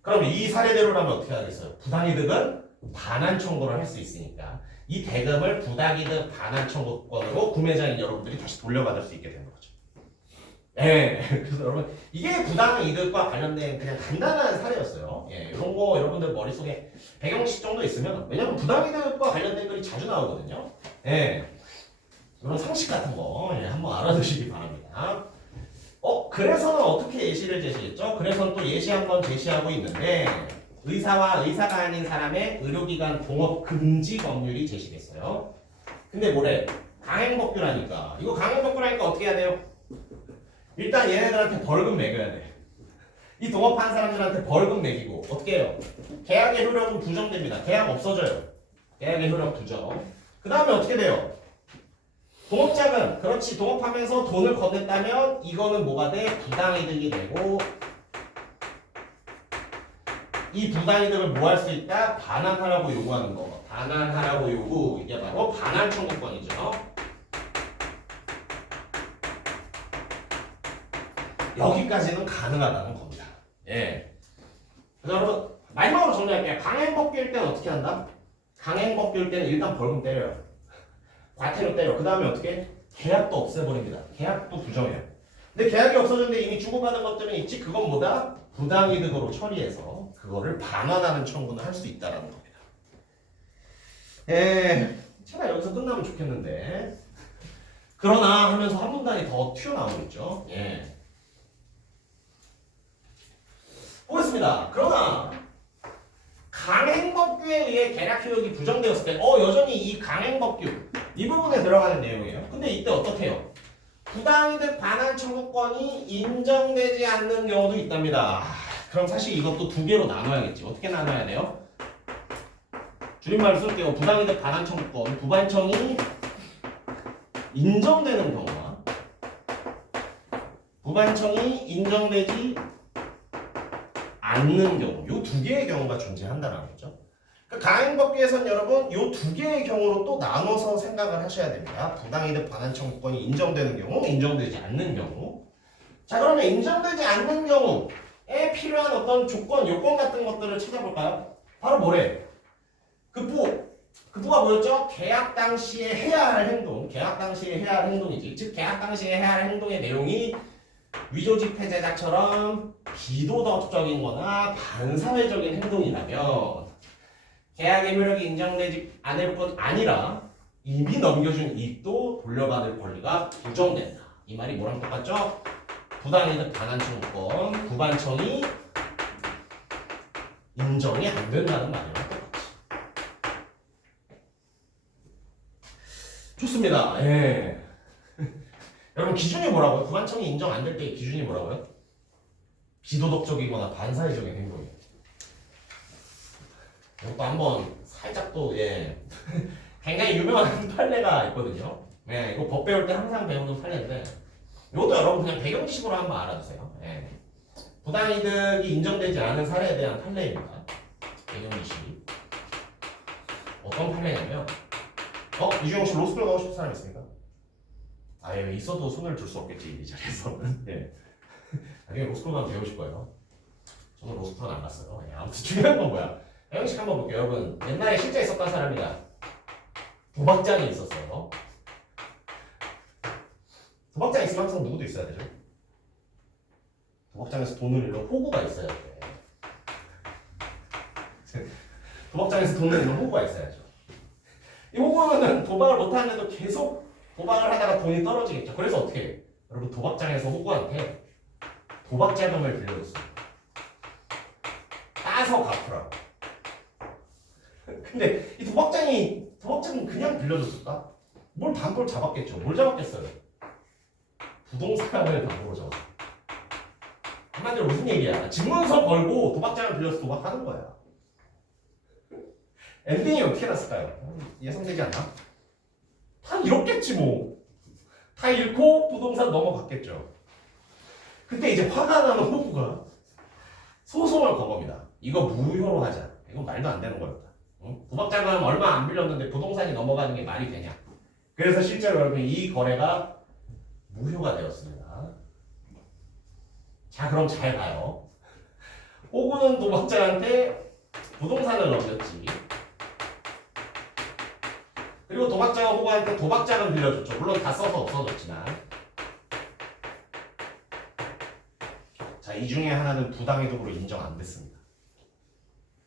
그럼 이 사례대로라면 어떻게 하겠어요? 부당이득은 반환 청구를 할 수 있으니까 이 대금을 부당이득 반환 청구권으로 구매자인 여러분들이 다시 돌려받을 수 있게 되는 거죠. 예, 그래서 여러분 이게 부당이득과 관련된 그냥 간단한 사례였어요. 예, 이런 거 여러분들 머릿속에 배경식 정도 있으면 왜냐면 부당이득과 관련된 글이 자주 나오거든요. 예, 이런 상식 같은 거 한번 알아두시기 바랍니다. 그래서는 어떻게 예시를 제시했죠? 그래서는 또 예시 한번 제시하고 있는데 의사와 의사가 아닌 사람의 의료기관 동업 금지 법률이 제시됐어요. 근데 뭐래? 강행법규라니까. 이거 강행법규라니까 어떻게 해야 돼요? 일단 얘네들한테 벌금 매겨야 돼. 이 동업한 사람들한테 벌금 매기고 어떻게 해요? 계약의 효력은 부정됩니다. 계약 없어져요. 계약의 효력 부정. 그 다음에 어떻게 돼요? 동업자금, 그렇지 동업하면서 돈을 거뒀다면 이거는 뭐가 돼? 부당이득이 되고 이 부당이득을 뭐 할 수 있다? 반환하라고 요구하는 거. 반환하라고 요구. 이게 바로 반환 청구권이죠. 여기까지는 가능하다는 겁니다. 예. 그래서 여러분 마지막으로 정리할게요. 강행법규일 때는 어떻게 한다? 강행법규일 때는 일단 벌금 때려요. 과태료 때려. 그 다음에 어떻게? 계약도 없애버립니다. 계약도 부정해요. 근데 계약이 없어졌는데 이미 주고받은 것들은 있지. 그건 뭐다? 부당이득으로 처리해서 그거를 반환하는 청구는 할 수 있다라는 겁니다. 제가 여기서 끝나면 좋겠는데 그러나 하면서 한 문단이 더 튀어나오겠죠. 예. 보겠습니다. 그러나 강행법규에 의해 계약 효력이 부정되었을 때 여전히 이 강행법규 이 부분에 들어가는 내용이에요. 근데 이때 어떻게 해요? 부당이득 반환 청구권이 인정되지 않는 경우도 있답니다. 그럼 사실 이것도 두 개로 나눠야겠지. 어떻게 나눠야 돼요? 줄임말을 쓸게요. 부당이득 반환 청구권 부반청이 인정되는 경우와 부반청이 인정되지 않는 경우 이 두 개의 경우가 존재한다는 거죠. 그러니까 강행법규에서는 여러분 이 두 개의 경우로 또 나눠서 생각을 하셔야 됩니다. 부당이득 반환 청구권이 인정되는 경우, 인정되지 않는 경우. 자, 그러면 인정되지 않는 경우에 필요한 어떤 조건, 요건 같은 것들을 찾아볼까요? 바로 뭐래? 급부가 뭐였죠? 계약 당시에 해야 할 행동, 계약 당시에 해야 할 행동이지. 즉 계약 당시에 해야 할 행동의 내용이 위조지폐 제작처럼 비도덕적인 거나 반사회적인 행동이라면 계약의 효력이 인정되지 않을 뿐 아니라 이미 넘겨준 이익도 돌려받을 권리가 부정된다. 이 말이 뭐랑 똑같죠? 부당이득 반환 청구권 부반청이 인정이 안 된다는 말이랑 똑같지. 좋습니다. 예. 여러분 기준이 뭐라고요? 부반청이 인정 안 될 때 기준이 뭐라고요? 비도덕적이거나 반사회적인 행동이에요. 이것도 한번 살짝 또 굉장히 유명한 판례가 있거든요. 이거 법 배울 때 항상 배우는 판례인데 이것도 여러분 그냥 배경 지식으로 한번 알아두세요. 부당이득이 인정되지 않은 사례에 대한 판례입니다. 배경 지식. 어떤 판례냐면 이주영 씨 로스쿨 가고 싶은 사람 있습니까? 있어도 손을 들 수 없겠지 이 자리에서는. 나중에 로스쿨 가면 배우실 거예요. 저는 로스쿨은 안 갔어요. 아무튼 중요한 건 뭐야? 형식 한번 볼게요. 여러분 옛날에 실제 있었던 사람이다. 도박장이 있었어요. 도박장 있으면 항상 누구도 있어야 되죠? 도박장에서 돈을 잃는 호구가 있어야 돼. 도박장에서 돈 내는 호구가 있어야죠. 이 호구는 도박을 못하는데도 계속 도박을 하다가 돈이 떨어지겠죠. 그래서 어떻게 해요? 여러분 도박장에서 호구한테 도박 자금을 빌려줬어요. 따서 갚으라고. 근데 이 도박장은 그냥 빌려줬을까? 뭘 담보를 잡았겠죠. 뭘 잡았겠어요? 부동산을 담보로 잡았어. 한마디로 무슨 얘기야? 증문서 걸고 도박장을 빌려서 도박하는 거야. 엔딩이 어떻게 났을까요? 예상되지 않나? 다 잃었겠지 뭐. 다 잃고 부동산 넘어갔겠죠. 그때 이제 화가 나는 호구가 소송을 건 겁니다. 이거 무효로 하자. 이건 말도 안 되는 거였다. 응? 도박자금 얼마 안 빌렸는데 부동산이 넘어가는 게 말이 되냐. 그래서 실제로 여러분 이 거래가 무효가 되었습니다. 자 그럼 잘 봐요. 호구는 도박자한테 부동산을 넘겼지. 그리고 도박자가 호구한테 도박자금 빌려줬죠. 물론 다 써서 없어졌지만. 자, 이 중에 하나는 부당이득으로 인정 안 됐습니다.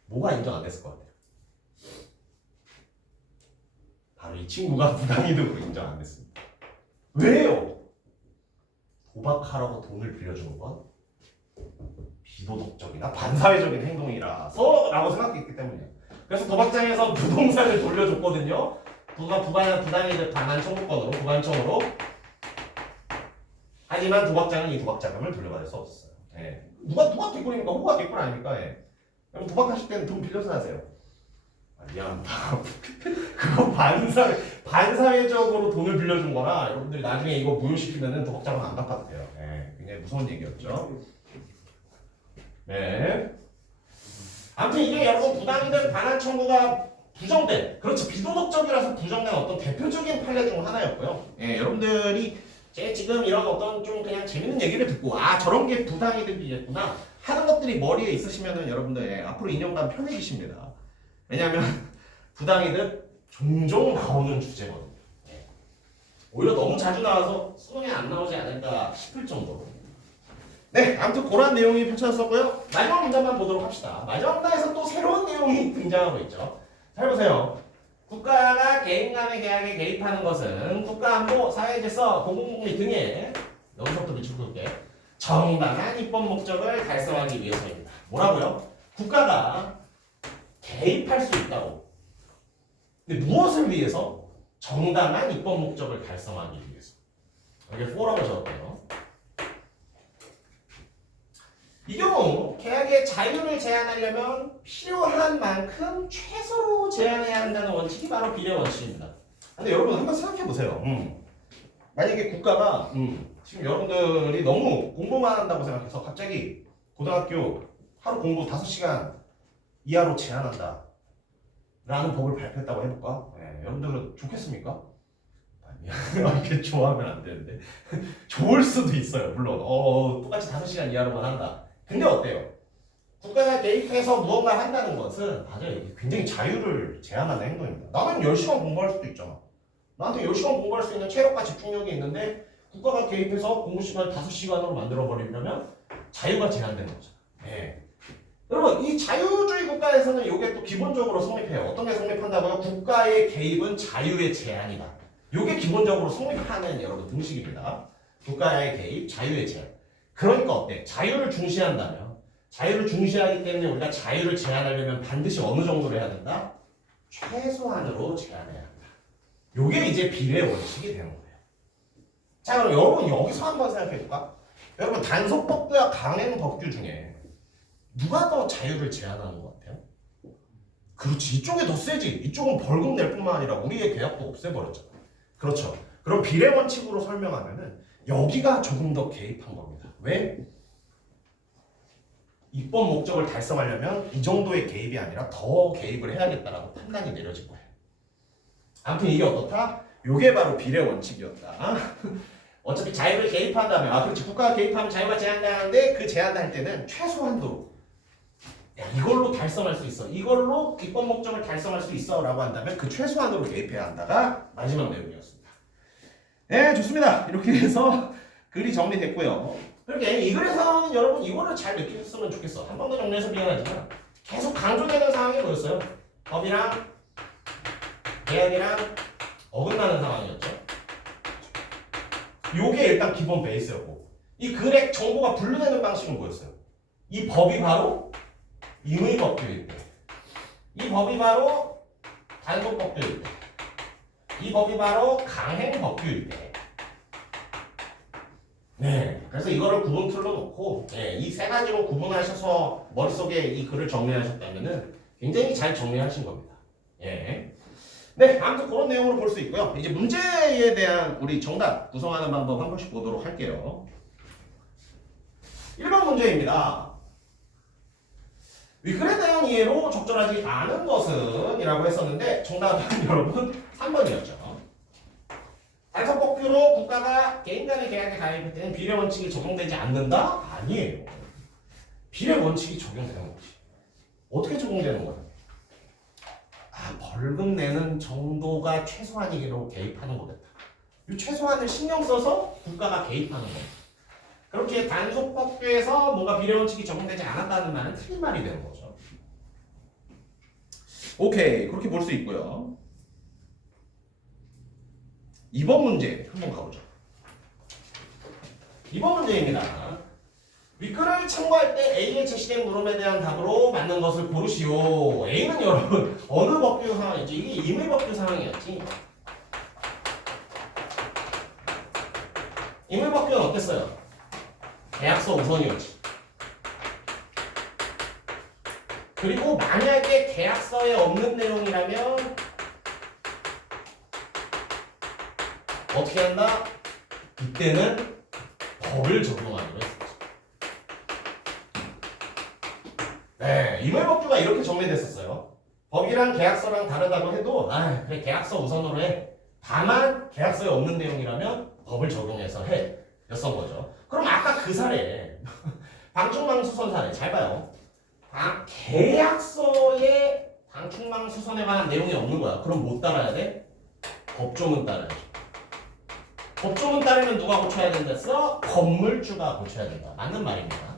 뭐가 인정 안 됐을 것 같아요? 바로 이 친구가 부당이득으로 인정 안 됐습니다. 왜요? 도박하라고 돈을 빌려주는 건 비도덕적이나 반사회적인 행동이라서 라고 생각했기 때문이에요. 그래서 도박장에서 부동산을 돌려줬거든요. 부당이득 반환 청구권으로 부관청으로. 하지만 도박장은 이 도박자금을 돌려받을 수 없었어요. 예. 누가 뒷골입니까? 호구가 뒷골 아닙니까? 예. 그럼 도박하실 때는 돈 빌려서 하세요. 미안합니다. 그거 반사회적으로 돈을 빌려준 거라 여러분들이 나중에 이거 무효시키면은 도박자금 안 갚아도 돼요. 예. 굉장히 무서운 얘기였죠. 네. 아무튼 이게 여러분 부당이득 반환 청구가 부정된, 그렇죠. 비도덕적이라서 부정된 어떤 대표적인 판례 중 하나였고요. 예, 여러분들이 지금 이런 어떤 좀 그냥 재밌는 얘기를 듣고 저런 게 부당이득이겠구나 하는 것들이 머리에 있으시면은 여러분들 앞으로 2년간 편해지십니다. 왜냐하면 부당이득 종종 나오는 주제거든요. 예. 오히려 너무 자주 나와서 수능에 안 나오지 않을까 싶을 정도로. 네, 아무튼 그런 내용이 펼쳐졌었고요. 마지막 문단만 보도록 합시다. 마지막 문단에서 또 새로운 내용이 등장하고 있죠. 잘 보세요. 국가가 개인 간의 계약에 개입하는 것은 국가안보, 사회질서, 공공복리 등의 여기서부터 밑줄을게 정당한 입법 목적을 달성하기 위해서입니다. 뭐라고요? 국가가 개입할 수 있다고. 근데 무엇을 위해서? 정당한 입법 목적을 달성하기 위해서. 여기 포럼을 적었고요. 이 경우 계약의 자유를 제한하려면 필요한 만큼 최소로 제한해야 한다는 원칙이 바로 비례 원칙입니다. 근데 여러분 한번 생각해 보세요. 만약에 국가가 지금 여러분들이 너무 공부만 한다고 생각해서 갑자기 고등학교 하루 공부 5시간 이하로 제한한다 라는 법을 발표했다고 해볼까? 네, 여러분들은 좋겠습니까? 아니야. 이렇게 좋아하면 안 되는데 좋을 수도 있어요. 물론 똑같이 5시간 이하로만 한다. 근데 어때요? 국가가 개입해서 무언가 한다는 것은 맞아요. 굉장히 자유를 제한하는 행동입니다. 나는 10시간 공부할 수도 있잖아. 나한테 10시간 공부할 수 있는 체력과 집중력이 있는데 국가가 개입해서 공부 시간을 5시간으로 만들어버리려면 자유가 제한되는 거죠. 네. 여러분 이 자유주의 국가에서는 이게 또 기본적으로 성립해요. 어떤 게 성립한다고요? 국가의 개입은 자유의 제한이다. 이게 기본적으로 성립하는 여러분 등식입니다. 국가의 개입, 자유의 제한. 그러니까 어때? 자유를 중시한다면 자유를 중시하기 때문에 우리가 자유를 제한하려면 반드시 어느 정도로 해야 된다? 최소한으로 제한해야 한다. 요게 이제 비례 원칙이 되는 거예요. 자 그럼 여러분 여기서 한번 생각해 볼까? 여러분 단속법규와 강행 법규 중에 누가 더 자유를 제한하는 것 같아요? 그렇지, 이쪽이 더 세지. 이쪽은 벌금 낼 뿐만 아니라 우리의 계약도 없애버렸잖아. 그렇죠. 그럼 비례 원칙으로 설명하면은 여기가 조금 더 개입한 겁니다. 왜? 입법 목적을 달성하려면 이 정도의 개입이 아니라 더 개입을 해야겠다라고 판단이 내려진 거예요. 아무튼 이게 어떻다? 이게 바로 비례 원칙이었다. 어차피 자유를 개입한다면 그렇지, 국가가 개입하면 자유가 제한되는데 그 제한할 때는 최소한도로 이걸로 달성할 수 있어, 이걸로 입법 목적을 달성할 수 있어 라고 한다면 그 최소한으로 개입해야 한다가 마지막 내용이었습니다. 네, 좋습니다. 이렇게 해서 글이 정리됐고요. 그렇게 이 글에서는 여러분 이거를 잘 느끼셨으면 좋겠어. 한 번 더 정리해서 미안하지만 계속 강조되는 상황이 뭐였어요? 법이랑 계약이랑 어긋나는 상황이었죠. 요게 일단 기본 베이스였고 이 글의 정보가 분류되는 방식은 뭐였어요? 이 법이 바로 임의법규일 때, 이 법이 바로 단속법규일 때, 이 법이 바로 강행법규일 때. 네, 그래서 이거를 구분 틀로 놓고 이 세 가지로 구분하셔서 머릿속에 이 글을 정리하셨다면은 굉장히 잘 정리하신 겁니다. 예. 네, 아무튼 그런 내용으로 볼 수 있고요. 이제 문제에 대한 우리 정답 구성하는 방법 한 번씩 보도록 할게요. 1번 문제입니다. 위글에 대한 이해로 적절하지 않은 것은? 이라고 했었는데 정답은 여러분 3번이었죠. 단속법규로 국가가 개인 간의 계약에 가입할 때는 비례 원칙이 적용되지 않는다? 아니에요. 비례 원칙이 적용되는 거지. 어떻게 적용되는 거야? 벌금 내는 정도가 최소한이기로 개입하는 거겠다. 이 최소한을 신경 써서 국가가 개입하는 거예요. 그렇게 단속법규에서 뭔가 비례 원칙이 적용되지 않았다는 말은 틀린 말이 되는 거죠. 오케이, 그렇게 볼 수 있고요. 2번 문제 한번 가보죠. 2번 문제입니다. 윗글을 참고할 때 A에 제시된 물음에 대한 답으로 맞는 것을 고르시오. A는 여러분 어느 법규 상황이지? 이게 임의법규 상황이었지. 임의법규는 어땠어요? 계약서 우선이었지. 그리고 만약에 계약서에 없는 내용이라면 어떻게 한다? 이때는 법을 적용하기로 했었죠. 네, 임의법규가 이렇게 정리됐었어요. 법이랑 계약서랑 다르다고 해도 그래 계약서 우선으로 해. 다만 계약서에 없는 내용이라면 법을 적용해서 해. 였던 거죠. 그럼 아까 그 사례 방충망수선 사례 잘 봐요. 계약서에 방충망수선에 관한 내용이 없는 거야. 그럼 못 따라야 돼? 법조문 따라야죠. 법조문 따르면 누가 고쳐야 된댔어? 건물주가 고쳐야 된다. 맞는 말입니다.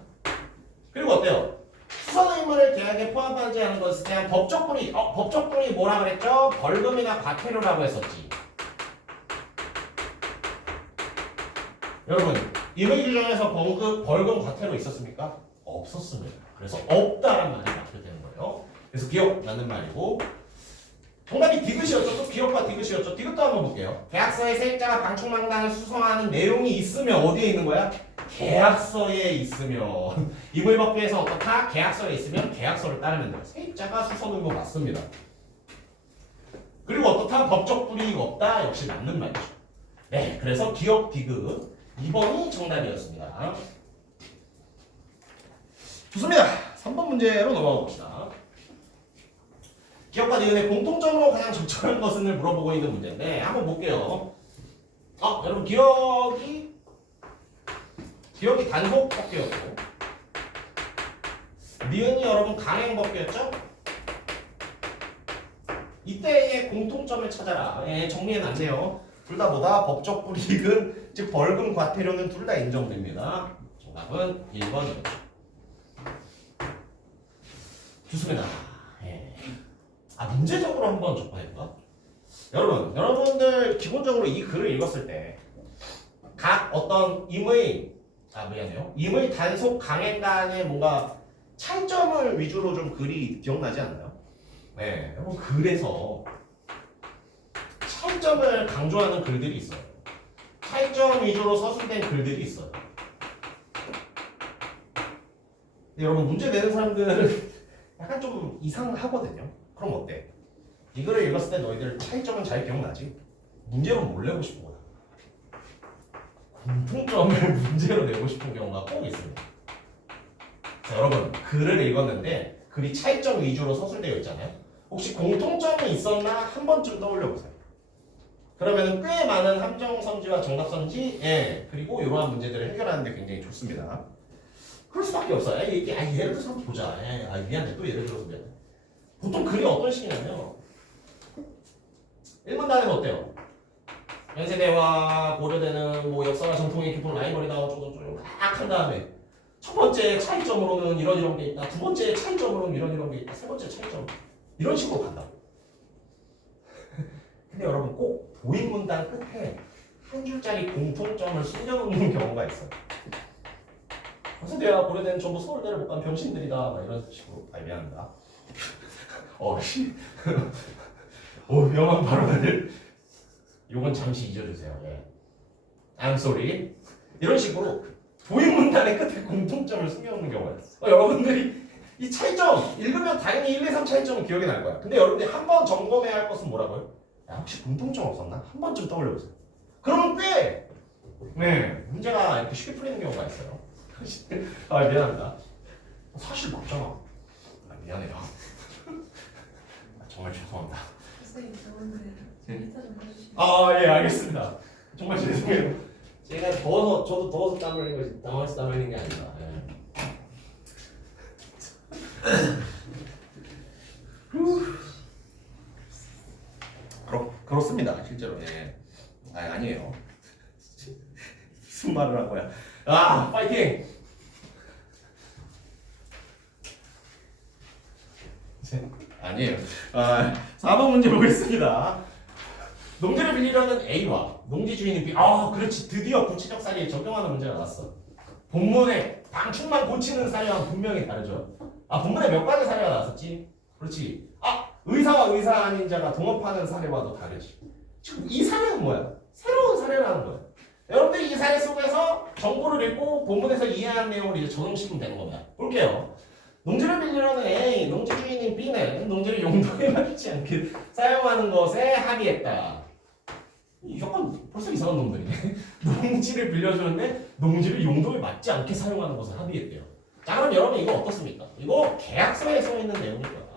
그리고 어때요? 수선 의무를 계약에 포함하지 않은 것에 대한 법적 불이익. 법적 불이익 뭐라 그랬죠? 벌금이나 과태료라고 했었지. 여러분, 임의 규정에서 벌금 과태료 있었습니까? 없었습니다. 그래서 없다란 말이 맞게 되는 거예요. 그래서 기억 맞는 말이고 정답이 디귿이었죠. 또 기억과 디귿이었죠. 디귿도 한번 볼게요. 계약서에 세입자가 방충망단을 수성하는 내용이 있으면 어디에 있는 거야? 계약서에 있으면. 임의법규에서 어떻다? 계약서에 있으면 계약서를 따르면 돼요. 세입자가 수선 의무 맞습니다. 그리고 어떻다? 법적 불이익 없다? 역시 맞는 말이죠. 네, 그래서 기억 디귿 2번이 정답이었습니다. 좋습니다. 3번 문제로 넘어가 봅시다. 기억과 니은의 공통점으로 가장 적절한 것은을 물어보고 있는 문제인데 한번 볼게요. 여러분 기억이 단속법규였고 니은이 여러분 강행법규였죠? 이때의 공통점을 찾아라. 정리해놨네요. 둘 다 뭐다? 법적 불이익은 즉 벌금 과태료는 둘 다 인정됩니다. 정답은 1번이었죠. 좋습니다. 문제적으로 한번 접근해볼까? 여러분들 기본적으로 이 글을 읽었을 때 각 어떤 임의 단속 강행 간의 뭔가 차이점을 위주로 좀 글이 기억나지 않나요? 네, 여러분 글에서 차이점을 강조하는 글들이 있어요. 차이점 위주로 서술된 글들이 있어요. 근데 여러분 문제 내는 사람들은 약간 좀 이상하거든요. 그럼 어때? 이 글을 읽었을 때 너희들 차이점은 잘 기억나지? 문제로 뭘 내고 싶은 거야? 공통점을 문제로 내고 싶은 경우가 꼭 있습니다. 자, 여러분 글을 읽었는데 글이 차이점 위주로 서술되어 있잖아요. 혹시 공통점이 있었나 한 번쯤 떠올려 보세요. 그러면 꽤 많은 함정선지와 정답선지 그리고 이러한 문제들을 해결하는 데 굉장히 좋습니다. 그럴 수밖에 없어요. 예를 들어서 한번 보자. 미안해. 또 예를 들어서 미안해. 보통 글이 어떤 식이냐면 1문 단어는 어때요? 현세대와 고려대는 뭐 역사와 전통의 깊은 라이벌이다 어쩌고저쩌고 막 한 다음에 첫 번째 차이점으로는 이런 게 있다. 두 번째 차이점으로는 이런 게 있다. 세 번째 차이점 이런 식으로 간다고. 근데 여러분 꼭 도입 문단 끝에 한 줄짜리 공통점을 숨겨놓는 경우가 있어요. 그래서 내가 고려대는 전부 서울대를 못 간 병신들이다 막 이런 식으로 발매한다. 위험한 발언을 요건 잠시 잊어주세요. 예. I'm sorry. 이런 식으로 도입 문단의 끝에 공통점을 숨겨놓는 경우가 있어요. 여러분들이 이 차이점 읽으면 당연히 1, 2, 3 차이점은 기억이 날 거야. 근데 여러분들이 한 번 점검해야 할 것은 뭐라고요? 야, 혹시 공통점 없었나? 한 번쯤 떠올려보세요. 그러면 꽤 문제가 이렇게 쉽게 풀리는 경우가 있어요. 미안합니다. 사실 맞잖아. 미안해요. 정말 죄송합니다. 선생님 저번에 데이터 좀 해주시면. 예, 알겠습니다. 정말 죄송해요. 제가 더워서 저도 더워서 땀 흘리는 거지 당황해서 땀 흘리는 게 아니다. 그렇습니다. 실제로. 예. 아니에요. 무슨 말을 한 거야? 파이팅! 아니에요. 4번 문제 보겠습니다. 농지를 빌리려는 A와 농지 주인인 B. 그렇지. 드디어 구체적 사례에 적용하는 문제가 나왔어. 본문에 방충망 고치는 사례와는 분명히 다르죠. 본문에 몇 가지 사례가 나왔었지? 그렇지. 의사와 의사 아닌 자가 동업하는 사례와도 다르지. 지금 이 사례는 뭐야? 새로운 사례라는 거야. 여러분들이 이 사례 속에서 정보를 읽고 본문에서 이해하는 내용을 이제 적용시키면 되는 겁니다. 볼게요. 농지를 빌리려는 A, 농지 주인인 B는 농지를 용도에 맞지 않게 사용하는 것에 합의했다. 약간 벌써 이상한 놈들이네. 농지를 빌려주는데 농지를 용도에 맞지 않게 사용하는 것을 합의했대요. 자, 그럼 여러분 이거 어떻습니까? 이거 계약서에 써 있는 내용일 거야.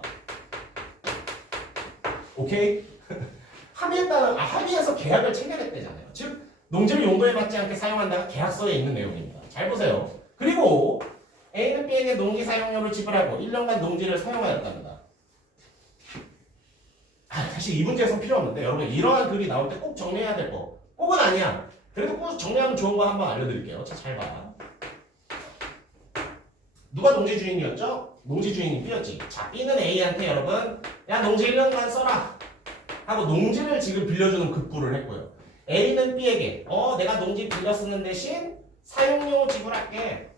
오케이? 합의해서 계약을 체결했대잖아요. 즉 농지를 용도에 맞지 않게 사용한다가 계약서에 있는 내용입니다. 잘 보세요. 그리고 A는 B에게 농지 사용료를 지불하고 1년간 농지를 사용하였답니다. 사실 이 문제에선 필요 없는데 여러분 이러한 글이 나올 때 꼭 정리해야 될 거. 꼭은 아니야. 그래도 꼭 정리하면 좋은 거 한번 알려드릴게요. 자, 잘 봐. 누가 농지 주인이었죠? 농지 주인이 B였지. 자, B는 A한테 여러분 야 농지 1년간 써라 하고 농지를 지금 빌려주는 급부를 했고요. A는 B에게 내가 농지 빌려 쓰는 대신 사용료 지불할게.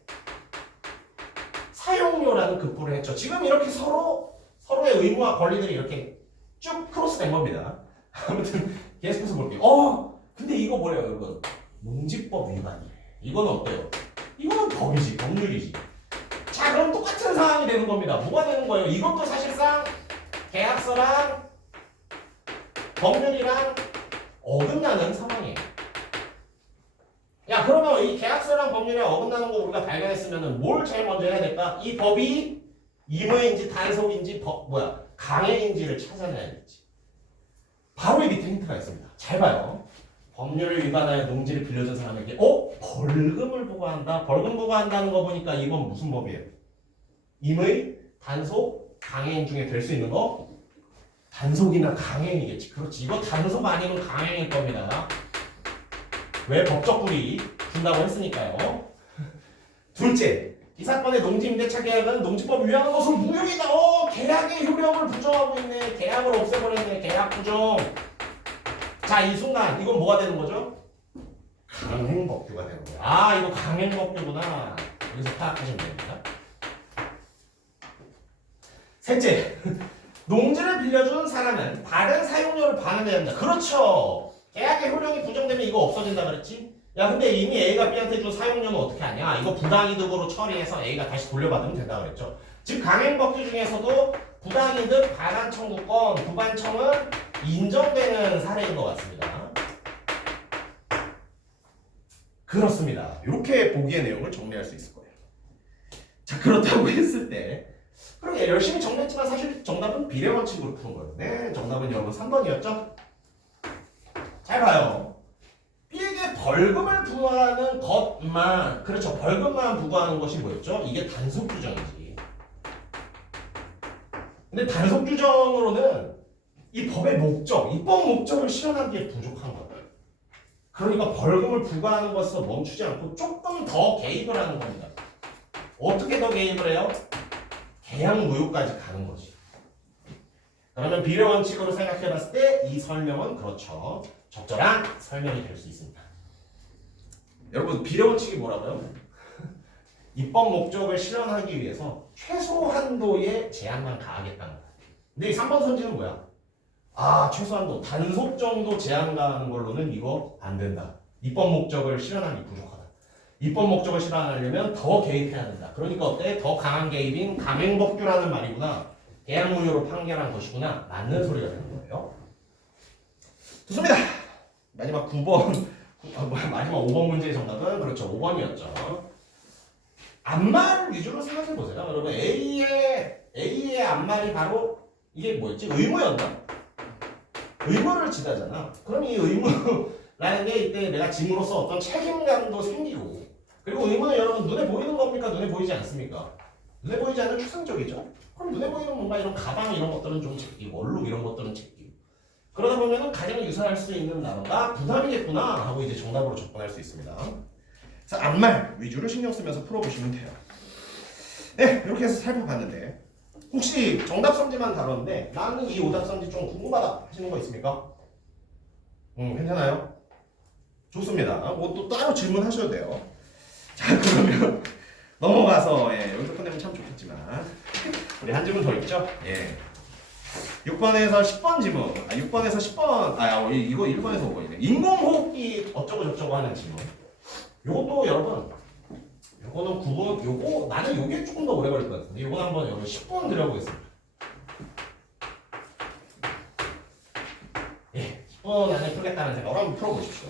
사용료라는 급부를 했죠. 지금 이렇게 서로의 의무와 권리들이 이렇게 쭉 크로스된 겁니다. 아무튼 계속해서 볼게요. 근데 이거 뭐래요, 여러분? 농지법 위반이에요. 이건 어때요? 이거는 법이지, 법률이지. 자, 그럼 똑같은 상황이 되는 겁니다. 뭐가 되는 거예요? 이것도 사실상 계약서랑 법률이랑 어긋나는 상황이에요. 야, 그러면 이 계약서랑 법률에 어긋나는 거 우리가 발견했으면 뭘 제일 먼저 해야 될까? 이 법이 임의인지 단속인지 강행인지를 찾아내야겠지. 바로 이 밑에 힌트가 있습니다. 잘 봐요. 법률을 위반하여 농지를 빌려준 사람에게 벌금을 부과한다. 벌금 부과한다는 거 보니까 이건 무슨 법이에요? 임의, 단속, 강행 중에 될 수 있는 거? 단속이나 강행이겠지. 그렇지. 이거 단속 아니면 강행일 겁니다. 왜 법적 불이익 준다고 했으니까요. 둘째, 이 사건의 농지 임대차 계약은 농지법 위반한 것은 무효이다. 계약의 효력을 부정하고 있네. 계약을 없애버렸네. 계약 부정. 자, 이 순간 이건 뭐가 되는 거죠? 강행법규가 되는 거야. 이거 강행법규구나. 여기서 파악하시면 됩니다. 셋째, 농지를 빌려준 사람은 다른 사용료를 반환해야 한다. 그렇죠. 계약의 효력이 부정되면 이거 없어진다 그랬지? 야, 근데 이미 A가 B한테 준 사용료는 어떻게 하냐? 이거 부당이득으로 처리해서 A가 다시 돌려받으면 된다 그랬죠. 즉 강행법규 중에서도 부당이득 반환 청구권 부반청은 인정되는 사례인 것 같습니다. 그렇습니다. 이렇게 보기의 내용을 정리할 수 있을 거예요. 자, 그렇다고 했을 때 그러게 열심히 정리했지만 사실 정답은 비례 원칙으로 푸는 거예요. 네, 정답은 여러분 3번이었죠? 잘 봐요. B에게 벌금을 부과하는 것만, 그렇죠. 벌금만 부과하는 것이 뭐였죠? 이게 단속 규정이지. 근데 단속 규정으로는 이 법의 목적, 입법 목적을 실현하기에 부족한 거예요. 그러니까 벌금을 부과하는 것에서 멈추지 않고 조금 더 개입을 하는 겁니다. 어떻게 더 개입을 해요? 계약 무효까지 가는 거지. 그러면 비례 원칙으로 생각해 봤을 때 이 설명은 그렇죠. 적절한 설명이 될 수 있습니다. 여러분 비례 원칙이 뭐라고요? 입법 목적을 실현하기 위해서 최소한도의 제한만 가하겠다는 거야. 근데 이 3번 선지는 뭐야? 아 최소한도 단속 정도 제한 가하는 걸로는 이거 안 된다. 입법 목적을 실현하기 부족하다. 입법 목적을 실현하려면 더 개입해야 된다. 그러니까 어때? 더 강한 개입인 강행법규라는 말이구나. 계약무효로 판결한 것이구나. 맞는 소리가 되는 거예요. 좋습니다. 마지막 9번, 마지막 5번 문제의 정답은 그렇죠. 5번이었죠. 앞말 위주로 생각해 보세요. 여러분 A의 앞말이 바로 이게 뭐였지? 의무였나? 의무를 지다잖아. 그럼 이 의무라는 게 이때 내가 짐으로써 어떤 책임감도 생기고 그리고 의무는 여러분 눈에 보이는 겁니까? 눈에 보이지 않습니까? 눈에 보이지 않는 추상적이죠. 그럼 눈에 보이는 뭔가 이런 가방 이런 것들은 좀 제끼고 얼룩 이런 것들은 제끼고 그러다 보면 가장 유사할 수 있는 단어가 부담이겠구나 하고 이제 정답으로 접근할 수 있습니다. 그래서 앞말 위주로 신경 쓰면서 풀어보시면 돼요. 네, 이렇게 해서 살펴봤는데 혹시 정답선지만 다뤘는데 나는 이 오답선지 좀 궁금하다 하시는 거 있습니까? 괜찮아요? 좋습니다. 뭐 또 따로 질문하셔도 돼요. 자 그러면 넘어가서 여기서 끝내면 참 좋겠지만 우리 한 질문 더 있죠? 6번에서 10번 지문 6번에서 10번 이거 1번에서 5번이네. 인공호흡기 어쩌고 저쩌고 하는 질문. 요것도 여러분 요거는 9번 요거 나는 요게 조금 더 오래 걸릴 것 같은데 요건 한번 여러분 10번 드려보겠습니다. 10번 안에 풀겠다는 생각으로 한번 풀어보십시오.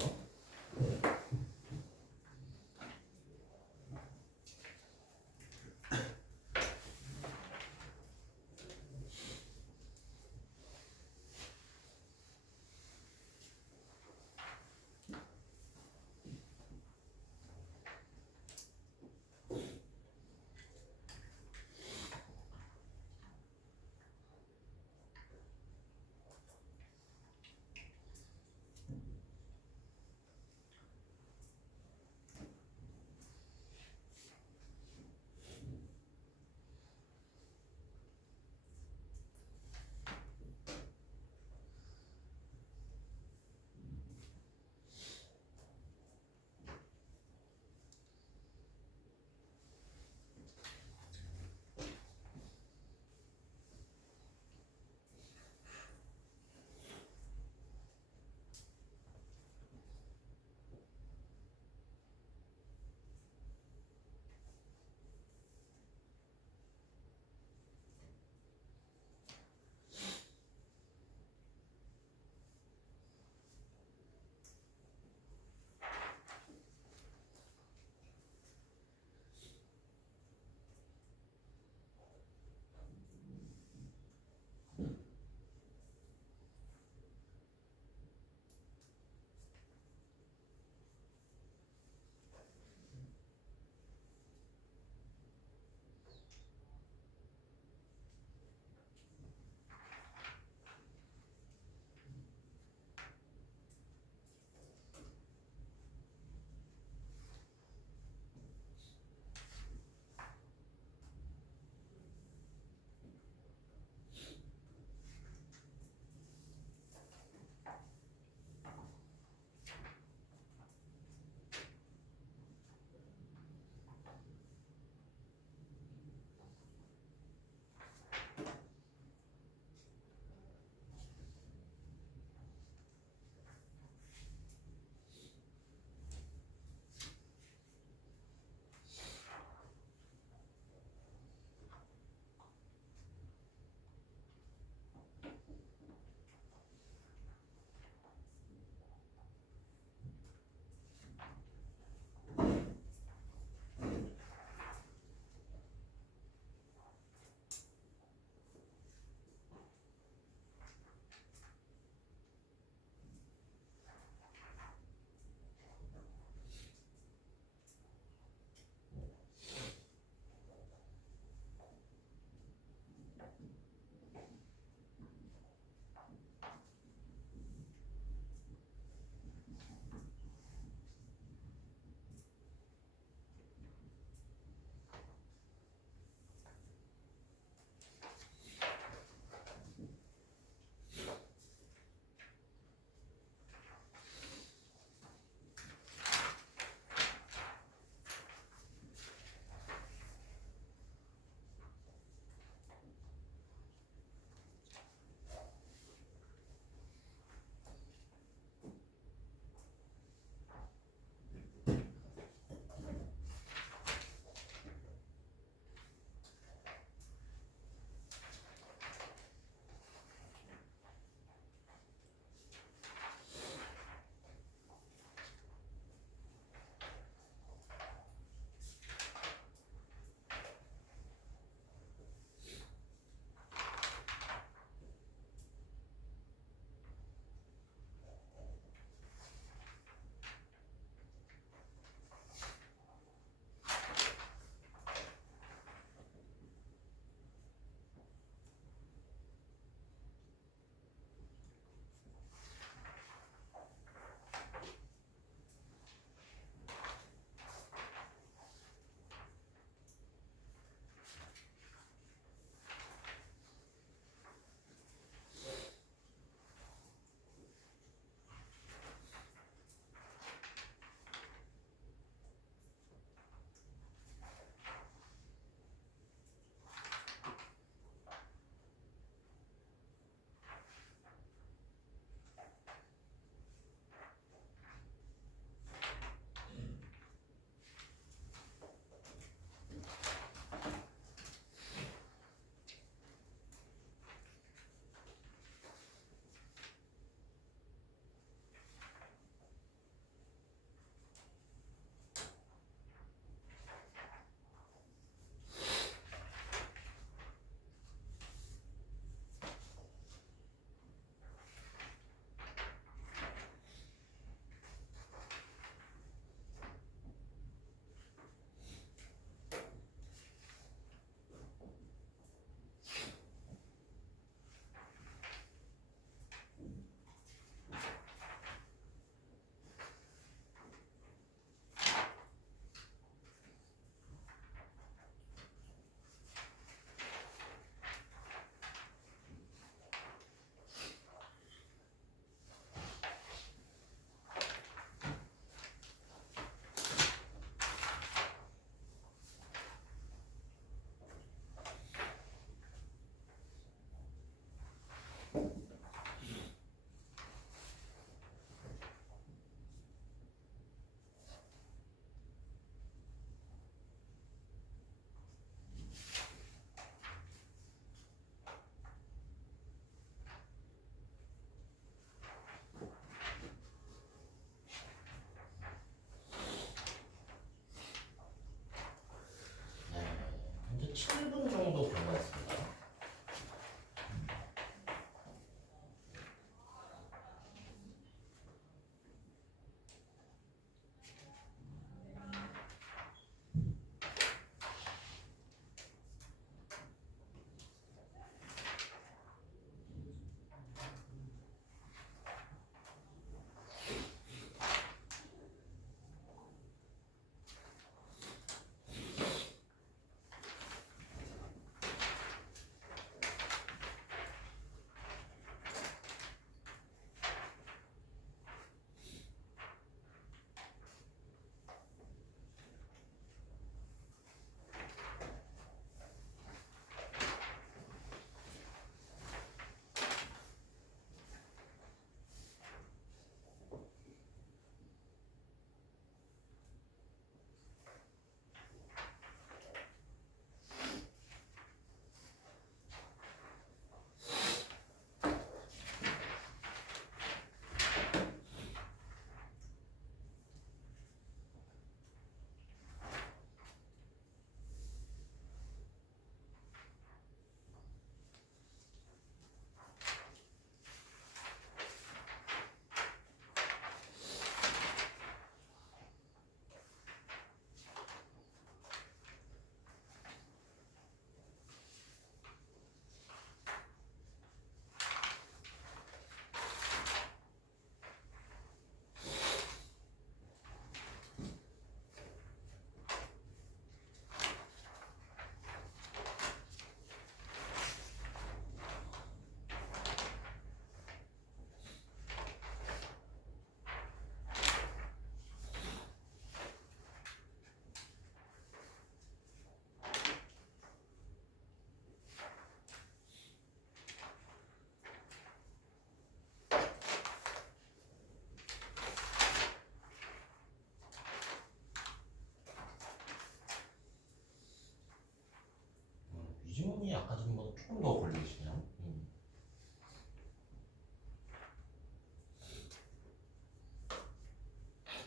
이분이 아까 전보다 조금 더 걸리시네요.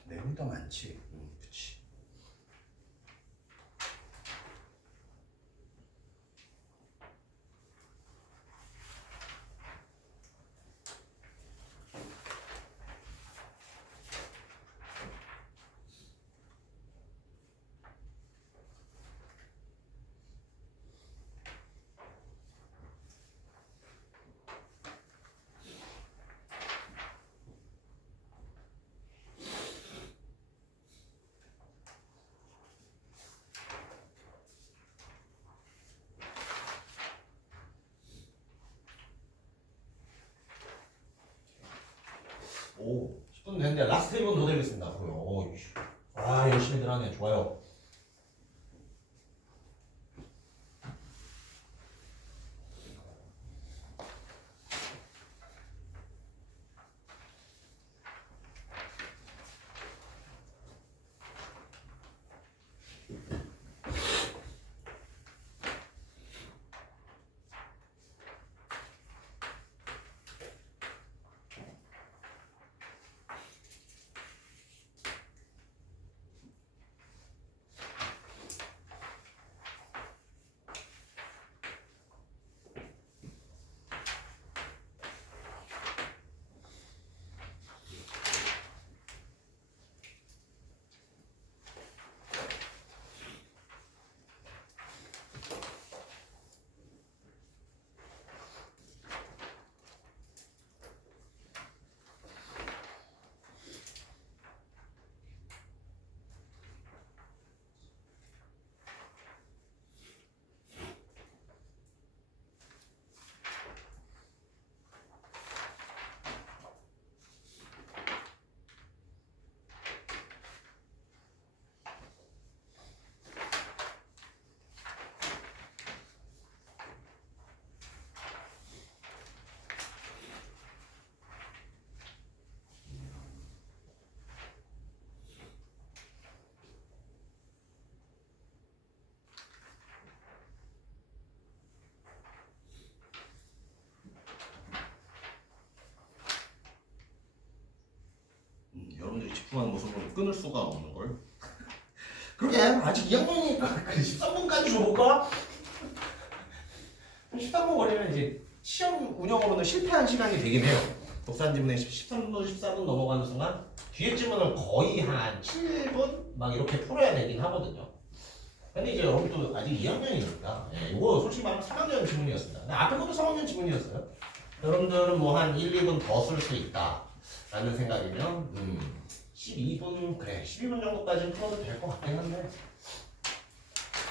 내용이 더 많지. 그치. 오, 10분 됐는데 라스트 1분 더 드리겠습니다. 오, 아, 열심히들 하네. 좋아요. 여러분들이 집중하는 모습을 끊을 수가 없는 걸. 그러게 아직 2학년이니까 13분까지 줘볼까? 13분 걸리면 이제 시험 운영으로는 실패한 시간이 되긴 해요. 독산 지문에 13분, 14분 넘어가는 순간 뒤에 지문을 거의 한 7분 막 이렇게 풀어야 되긴 하거든요. 근데 이제 여러분도 아직 2학년이니까 이거 솔직히 말하면 3학년 지문이었습니다. 근데 앞에 것도 3학년 지문이었어요. 여러분들은 뭐 한 1, 2분 더 쓸 수 있다 라는 생각이면 12분 그래 12분 정도까지는 풀어도 될 것 같긴 한데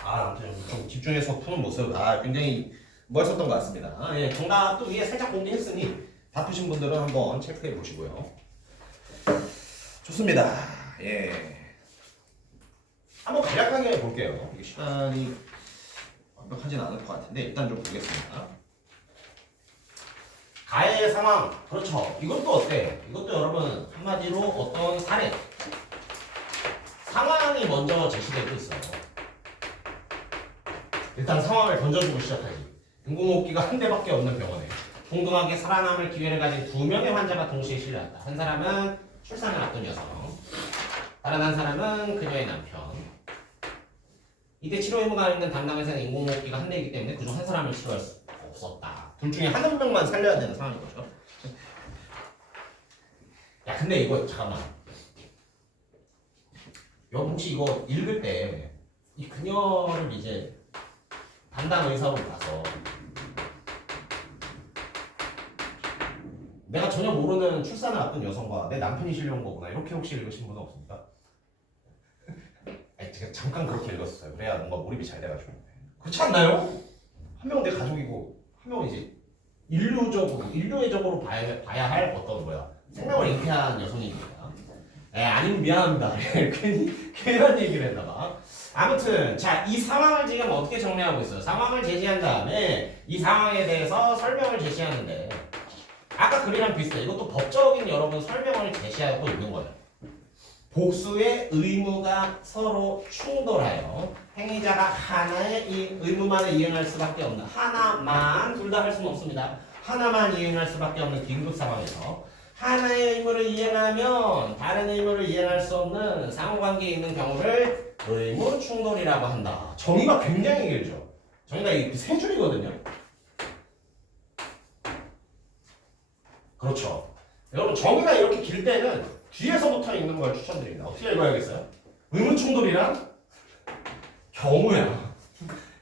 아무튼 좀 집중해서 푸는 모습 굉장히 멋있었던 것 같습니다. 예, 정답도 위에 살짝 공개했으니 다 푸신 분들은 한번 체크해 보시고요. 좋습니다. 예, 한번 간략하게 볼게요. 이게 시간이 완벽하진 않을 것 같은데 일단 좀 보겠습니다. 가해 상황, 그렇죠. 이것도 어때? 이것도 여러분 한마디로 어떤 사례 상황이 먼저 제시되고 있어요. 일단 상황을 던져주고 시작하지. 인공호흡기가 한 대밖에 없는 병원에 동등하게 살아남을 기회를 가진 2명의 환자가 동시에 실려왔다. 한 사람은 출산을 앞둔 여성, 다른 한 사람은 그녀의 남편. 이때 치료 의무가 있는 담당 의사는 인공호흡기가 한 대이기 때문에 그중 한 사람을 치료할 수 없었다. 둘 중에 한 명만 살려야 되는 상황인 거죠. 야, 근데 이거 잠깐만. 여러분 혹시 이거 읽을 때 이 그녀를 이제 담당 의사로 봐서 내가 전혀 모르는 출산을 앞둔 여성과 내 남편이 실려온 거구나 이렇게 혹시 읽으신 분은 없습니까? 아니, 제가 잠깐 그렇게 읽었어요. 그래야 뭔가 몰입이 잘 돼가지고. 그렇지 않나요? 한 명은 내 가족이고 한 명은 이제 인류애적으로 봐야 할 어떤 생명을 잉태한 여성입니다. 아니면 미안합니다. 괜한 얘기를 했나봐. 아무튼 자, 이 상황을 지금 어떻게 정리하고 있어요? 상황을 제시한 다음에 이 상황에 대해서 설명을 제시하는데 아까 글이랑 비슷해. 이것도 법적인 여러분 설명을 제시하고 있는 거예요. 복수의 의무가 서로 충돌하여 행위자가 하나의 이 의무만을 이행할 수밖에 없는 하나만 둘 다 할 수는 없습니다. 하나만 이행할 수밖에 없는 긴급 상황에서 하나의 의무를 이행하면 다른 의무를 이행할 수 없는 상호관계에 있는 경우를 의무 충돌이라고 한다. 정의가 굉장히 길죠. 정의가 이 세 줄이거든요. 그렇죠. 여러분 정의가 이렇게 길 때는 뒤에서부터 읽는 걸 추천드립니다. 어떻게 읽어야겠어요? 의무 충돌이란 경우야.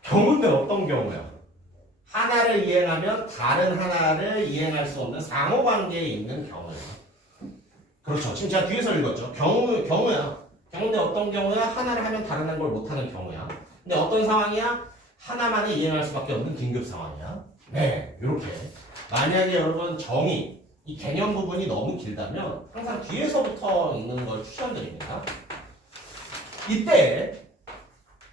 경우인데 어떤 경우야? 하나를 이행하면 다른 하나를 이행할 수 없는 상호관계에 있는 경우야. 그렇죠. 지금 제가 뒤에서 읽었죠. 경우야. 경우인데 어떤 경우야? 하나를 하면 다른 걸 못하는 경우야. 근데 어떤 상황이야? 하나만을 이행할 수밖에 없는 긴급 상황이야. 네, 이렇게. 만약에 여러분 정의, 이 개념 부분이 너무 길다면 항상 뒤에서부터 읽는 걸 추천드립니다. 이때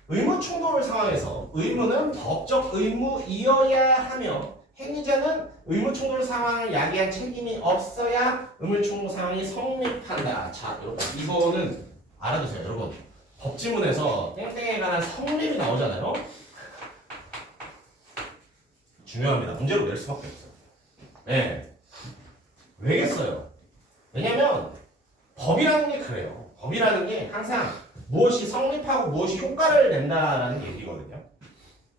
의무 충돌 상황에서 의무는 법적 의무이어야 하며 행위자는 의무 충돌 상황을 야기한 책임이 없어야 의무 충돌 상황이 성립한다. 자, 여러분 이거는 알아두세요. 여러분 법지문에서 땡땡에 관한 성립이 나오잖아요. 중요합니다. 문제로 낼 수밖에 없어요. 네. 왜겠어요? 왜냐면 법이라는 게 그래요. 법이라는 게 항상 무엇이 성립하고 무엇이 효과를 낸다라는 얘기거든요.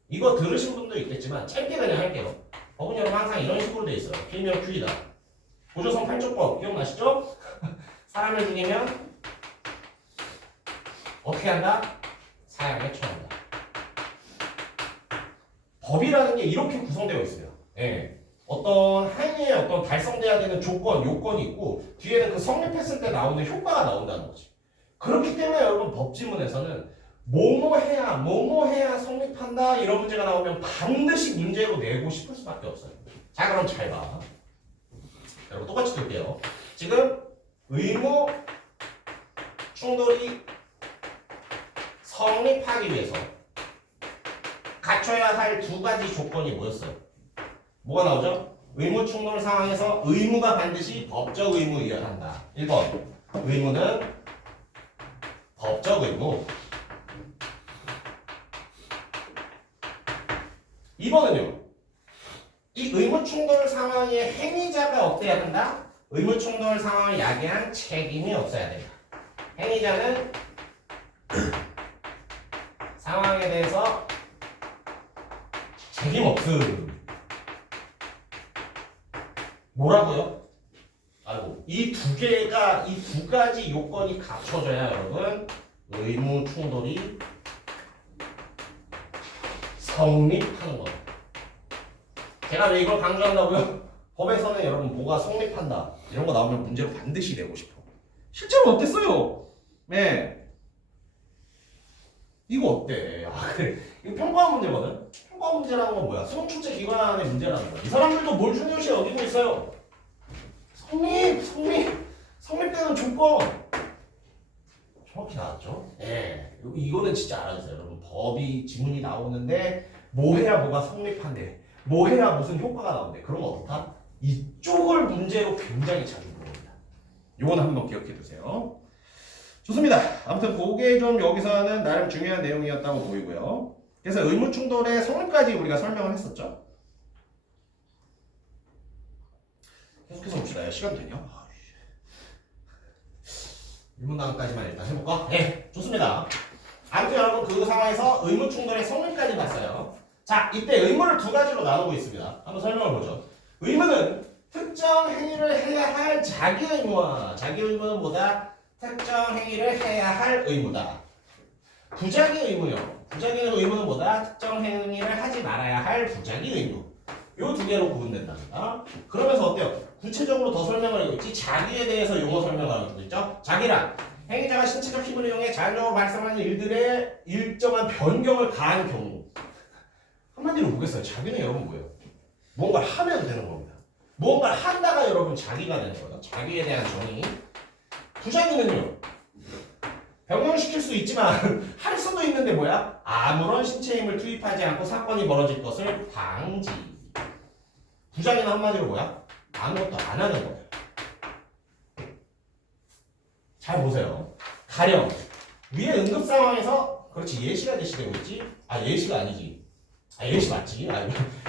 이거 들으신 분도 있겠지만 짧게 그냥 할게요. 법은 여러분 항상 이런 식으로 돼 있어요. 필명 큐이다. 고조선 8조법 기억나시죠? 사람을 죽이면 어떻게 한다? 사형에 처한다. 법이라는 게 이렇게 구성되어 있어요. 예. 어떤 행위에 어떤 달성돼야 되는 조건, 요건이 있고 뒤에는 그 성립했을 때 나오는 효과가 나온다는 거지. 그렇기 때문에 여러분 법지문에서는 뭐뭐 해야 성립한다 이런 문제가 나오면 반드시 문제로 내고 싶을 수밖에 없어요. 자, 그럼 잘 봐. 여러분 똑같이 들게요. 지금 의무 충돌이 성립하기 위해서 갖춰야 할 두 가지 조건이 뭐였어요? 뭐가 나오죠? 의무 충돌 상황에서 의무가 반드시 법적 의무이어야 한다. 1번 의무는 법적 의무. 2번은요. 이 의무 충돌 상황의 행위자가 없어야 한다. 의무 충돌 상황을 야기한 책임이 없어야 된다. 행위자는 상황에 대해서 책임 없음. 뭐라고요? 아이고, 이 두 가지 요건이 갖춰져야 여러분 의무 충돌이 성립하는 거예요. 제가 왜 이걸 강조한다고요? 법에서는 여러분 뭐가 성립한다 이런 거 나오면 문제로 반드시 내고 싶어. 실제로 어땠어요? 네. 이거 어때? 아, 그래. 이거 평가원 문제거든? 평가원 문제라는 건 뭐야? 수능 출제 기관의 문제라는 거야. 이 사람들도 뭘 중요시 여기고 있어요? 성립되는 조건. 정확히 나왔죠? 네. 이거는 진짜 알아주세요. 여러분, 법이 지문이 나오는데 뭐 해야 뭐가 성립한대. 뭐 해야 무슨 효과가 나온대. 그런 거 어떻다? 이쪽을 문제로 굉장히 자주 물어봅니다. 요거는 한번 기억해 두세요. 좋습니다. 아무튼 그게 좀 여기서는 나름 중요한 내용이었다고 보이고요. 그래서 의무 충돌의 성립까지 우리가 설명을 했었죠. 계속해서 봅시다. 야, 시간 되냐? 의문단까지만 일단 해볼까? 네, 좋습니다. 아무튼 여러분 그 상황에서 의무 충돌의 성립까지 봤어요. 자, 이때 의무를 두 가지로 나누고 있습니다. 한번 설명을 보죠. 의무는 특정 행위를 해야 할 자기 의무와 자기 의무는 뭐다? 특정 행위를 해야 할 의무다. 부자기 의무요. 부자기 의무는 뭐다? 특정 행위를 하지 말아야 할 부자기 의무. 요 두 개로 구분된답니다. 그러면서 어때요? 구체적으로 더 설명을 하고 있지. 자기에 대해서 용어 설명을 하고 있죠. 자기란 행위자가 신체적 힘을 이용해 자연적으로 발생하는 일들의 일정한 변경을 가한 경우. 한마디로 보겠어요. 자기는 여러분 뭐예요? 무언가를 하면 되는 겁니다. 무언가를 한다가 여러분 자기가 되는 거예요. 자기에 대한 정의. 부자기는요. 변경시킬 수 있지만 할 수도 있는데 뭐야? 아무런 신체 힘을 투입하지 않고 사건이 벌어질 것을 방지. 부자기는 한마디로 뭐야? 아무것도 안 하는 거예요. 잘 보세요. 가령 위에 응급 상황에서 그렇지 예시가 제시되고 있지. 아 예시가 아니지. 아 예시 맞지. 아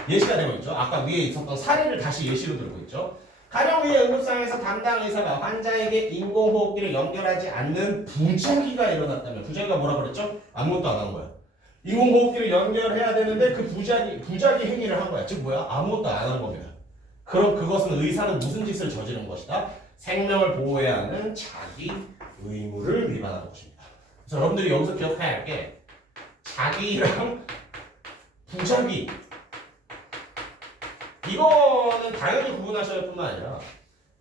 예시가 되고 있죠. 아까 위에 있었던 사례를 다시 예시로 들고 있죠. 가령 위에 응급 상황에서 담당 의사가 환자에게 인공호흡기를 연결하지 않는 부작위가 일어났다면 부작위가 뭐라 그랬죠? 아무것도 안 한 거야. 인공호흡기를 연결해야 되는데 그 부작위 행위를 한 거야. 즉 뭐야? 아무것도 안 한 겁니다. 그럼 그것은 의사는 무슨 짓을 저지른 것이다? 생명을 보호해야 하는 자기 의무를 위반한 것입니다. 그래서 여러분들이 여기서 기억해야 할 게 자기랑 부작위 이거는 당연히 구분하셔야 할 뿐만 아니라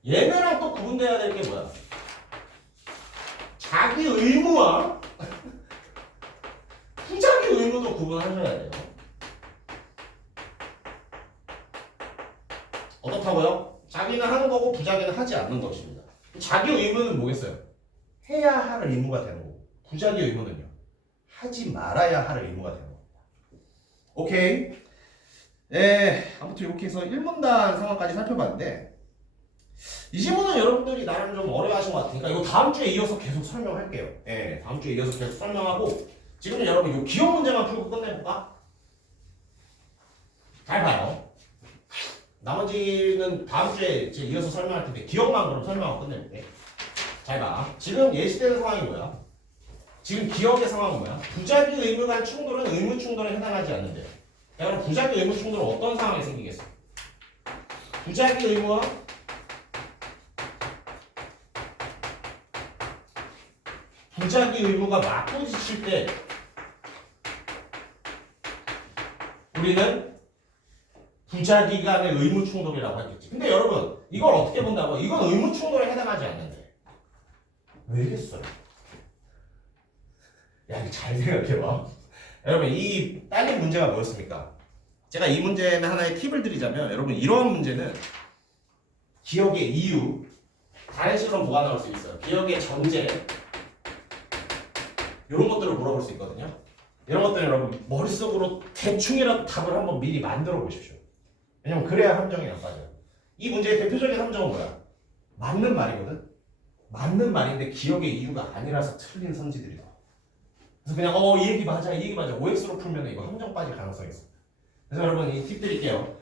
얘네랑 또 구분돼야 될 게 뭐야? 자기 의무와 부작위 의무도 구분하셔야 돼요. 어떻다고요? 자기는 하는 거고 부작위는 하지 않는 것입니다. 자기 의무는 뭐겠어요? 해야 할 의무가 되는 거고 부작위 의무는요. 하지 말아야 할 의무가 되는 겁니다. 오케이? 네, 아무튼 이렇게 해서 1문단 상황까지 살펴봤는데 이 지문은 여러분들이 나름 좀 어려워하신 것 같으니까 이거 다음 주에 이어서 계속 설명할게요. 네, 다음 주에 이어서 계속 설명하고 지금은 여러분 이 기억 문제만 풀고 끝내볼까? 잘 봐요. 나머지는 다음 주에 이제 이어서 설명할 텐데 기억만 그럼 설명하고 끝내볼게. 잘 봐. 지금 예시되는 상황이 뭐야? 지금 기억의 상황은 뭐야? 부작위 의무 간 충돌은 의무 충돌에 해당하지 않는데요. 그럼 부작위 의무 충돌은 어떤 상황이 생기겠어? 부작위 의무와 부작위 의무가 맞부딪힐 때 우리는 부작위 간의 의무 충돌이라고 하겠지. 근데 여러분 이걸 어떻게 본다고? 이건 의무 충돌에 해당하지 않는데 왜겠어요? 야 이거 잘 생각해봐. 여러분 이 딸린 문제가 뭐였습니까? 제가 이 문제는 하나의 팁을 드리자면 여러분 이러한 문제는 기억의 이유 다른 식으로 뭐가 나올 수 있어요. 기억의 전제 이런 것들을 물어볼 수 있거든요. 이런 것들은 여러분 머릿속으로 대충이라도 답을 한번 미리 만들어 보십시오. 왜냐면 그래야 함정이 안 빠져요. 이 문제의 대표적인 함정은 뭐야? 맞는 말이거든? 맞는 말인데 기억의 이유가 아니라서 틀린 선지들이 나와. 그래서 그냥 이 얘기 맞아 이 얘기 맞아 OX로 풀면 이거 함정 빠질 가능성이 있습니다. 그래서 여러분 이 팁 드릴게요.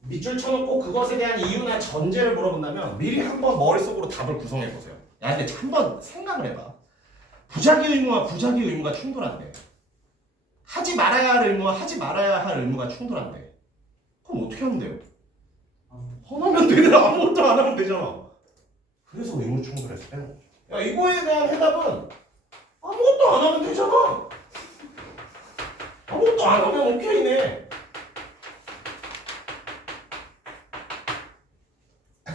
밑줄 쳐놓고 그것에 대한 이유나 전제를 물어본다면 미리 한번 머릿속으로 답을 구성해 보세요. 야 근데 한번 생각을 해봐. 부작위 의무와 부작위 의무가 충돌한대. 하지 말아야 할 의무와 하지 말아야 할 의무가 충돌한대. 그럼 어떻게 하면 돼요? 하면 되네. 아무것도 안 하면 되잖아. 그래서 의무 충돌에서 빼는 거죠. 야 이거에 대한 해답은 아무것도 안 하면 되잖아. 아무것도 안 하면 오케이네.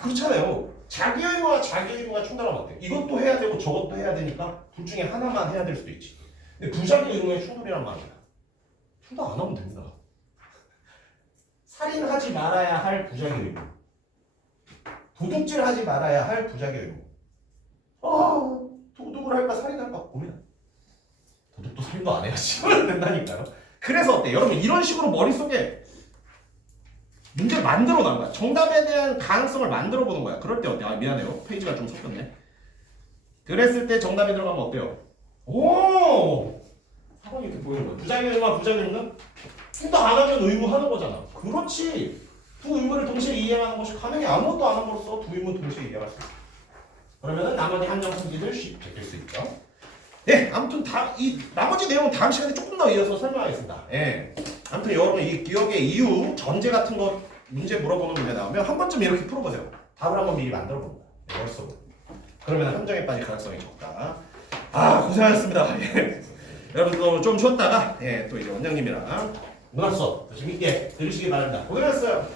그렇잖아요. 자기 의무와 자기 의무가 충돌하면 어때? 이것도 해야 되고 저것도 해야 되니까 둘 중에 하나만 해야 될 수도 있지. 근데 부작위 의무의 충돌이란 말이야. 둘 다 안 하면 된다. 살인하지 말아야 할 부작위 의무. 도둑질하지 말아야 할 부작위 의무. 도둑을 할까 살인할까 고민. 도둑도 살인도 안 해야지. 된다니까요. 그래서 어때? 여러분 이런 식으로 머릿속에 문제를 만들어 놓은 거야. 정답에 대한 가능성을 만들어 보는 거야. 그럴 때 어때? 미안해요. 페이지가 좀 섞였네. 그랬을 때 정답이 들어가면 어때요? 오! 4번이 이렇게 보이는 거야. 부작위 의무와 부작위 의무는 둘 다 안 하면 의무하는 거잖아. 그렇지. 두 의무를 동시에 이행하는 것이 가능해. 아무것도 안 함으로써 두 의무 동시에 이행할 수 있어. 그러면은 나머지 함정 성질을 쉽게 될 수 있죠. 네, 아무튼 이 나머지 내용은 다음 시간에 조금 더 이어서 설명하겠습니다. 예. 아무튼 여러분 이 기억의 이유, 전제 같은 거 문제 물어보는 문제 나오면 한 번쯤 이렇게 풀어보세요. 답을 한번 미리 만들어 봅니다. 머릿속으로. 그러면 함정에 빠질 가능성이 적다. 고생하셨습니다. 예. 여러분도 좀 쉬었다가 또 이제 원장님이랑 문학 수업 재밌게 들으시기 바랍니다. 고생하셨어요.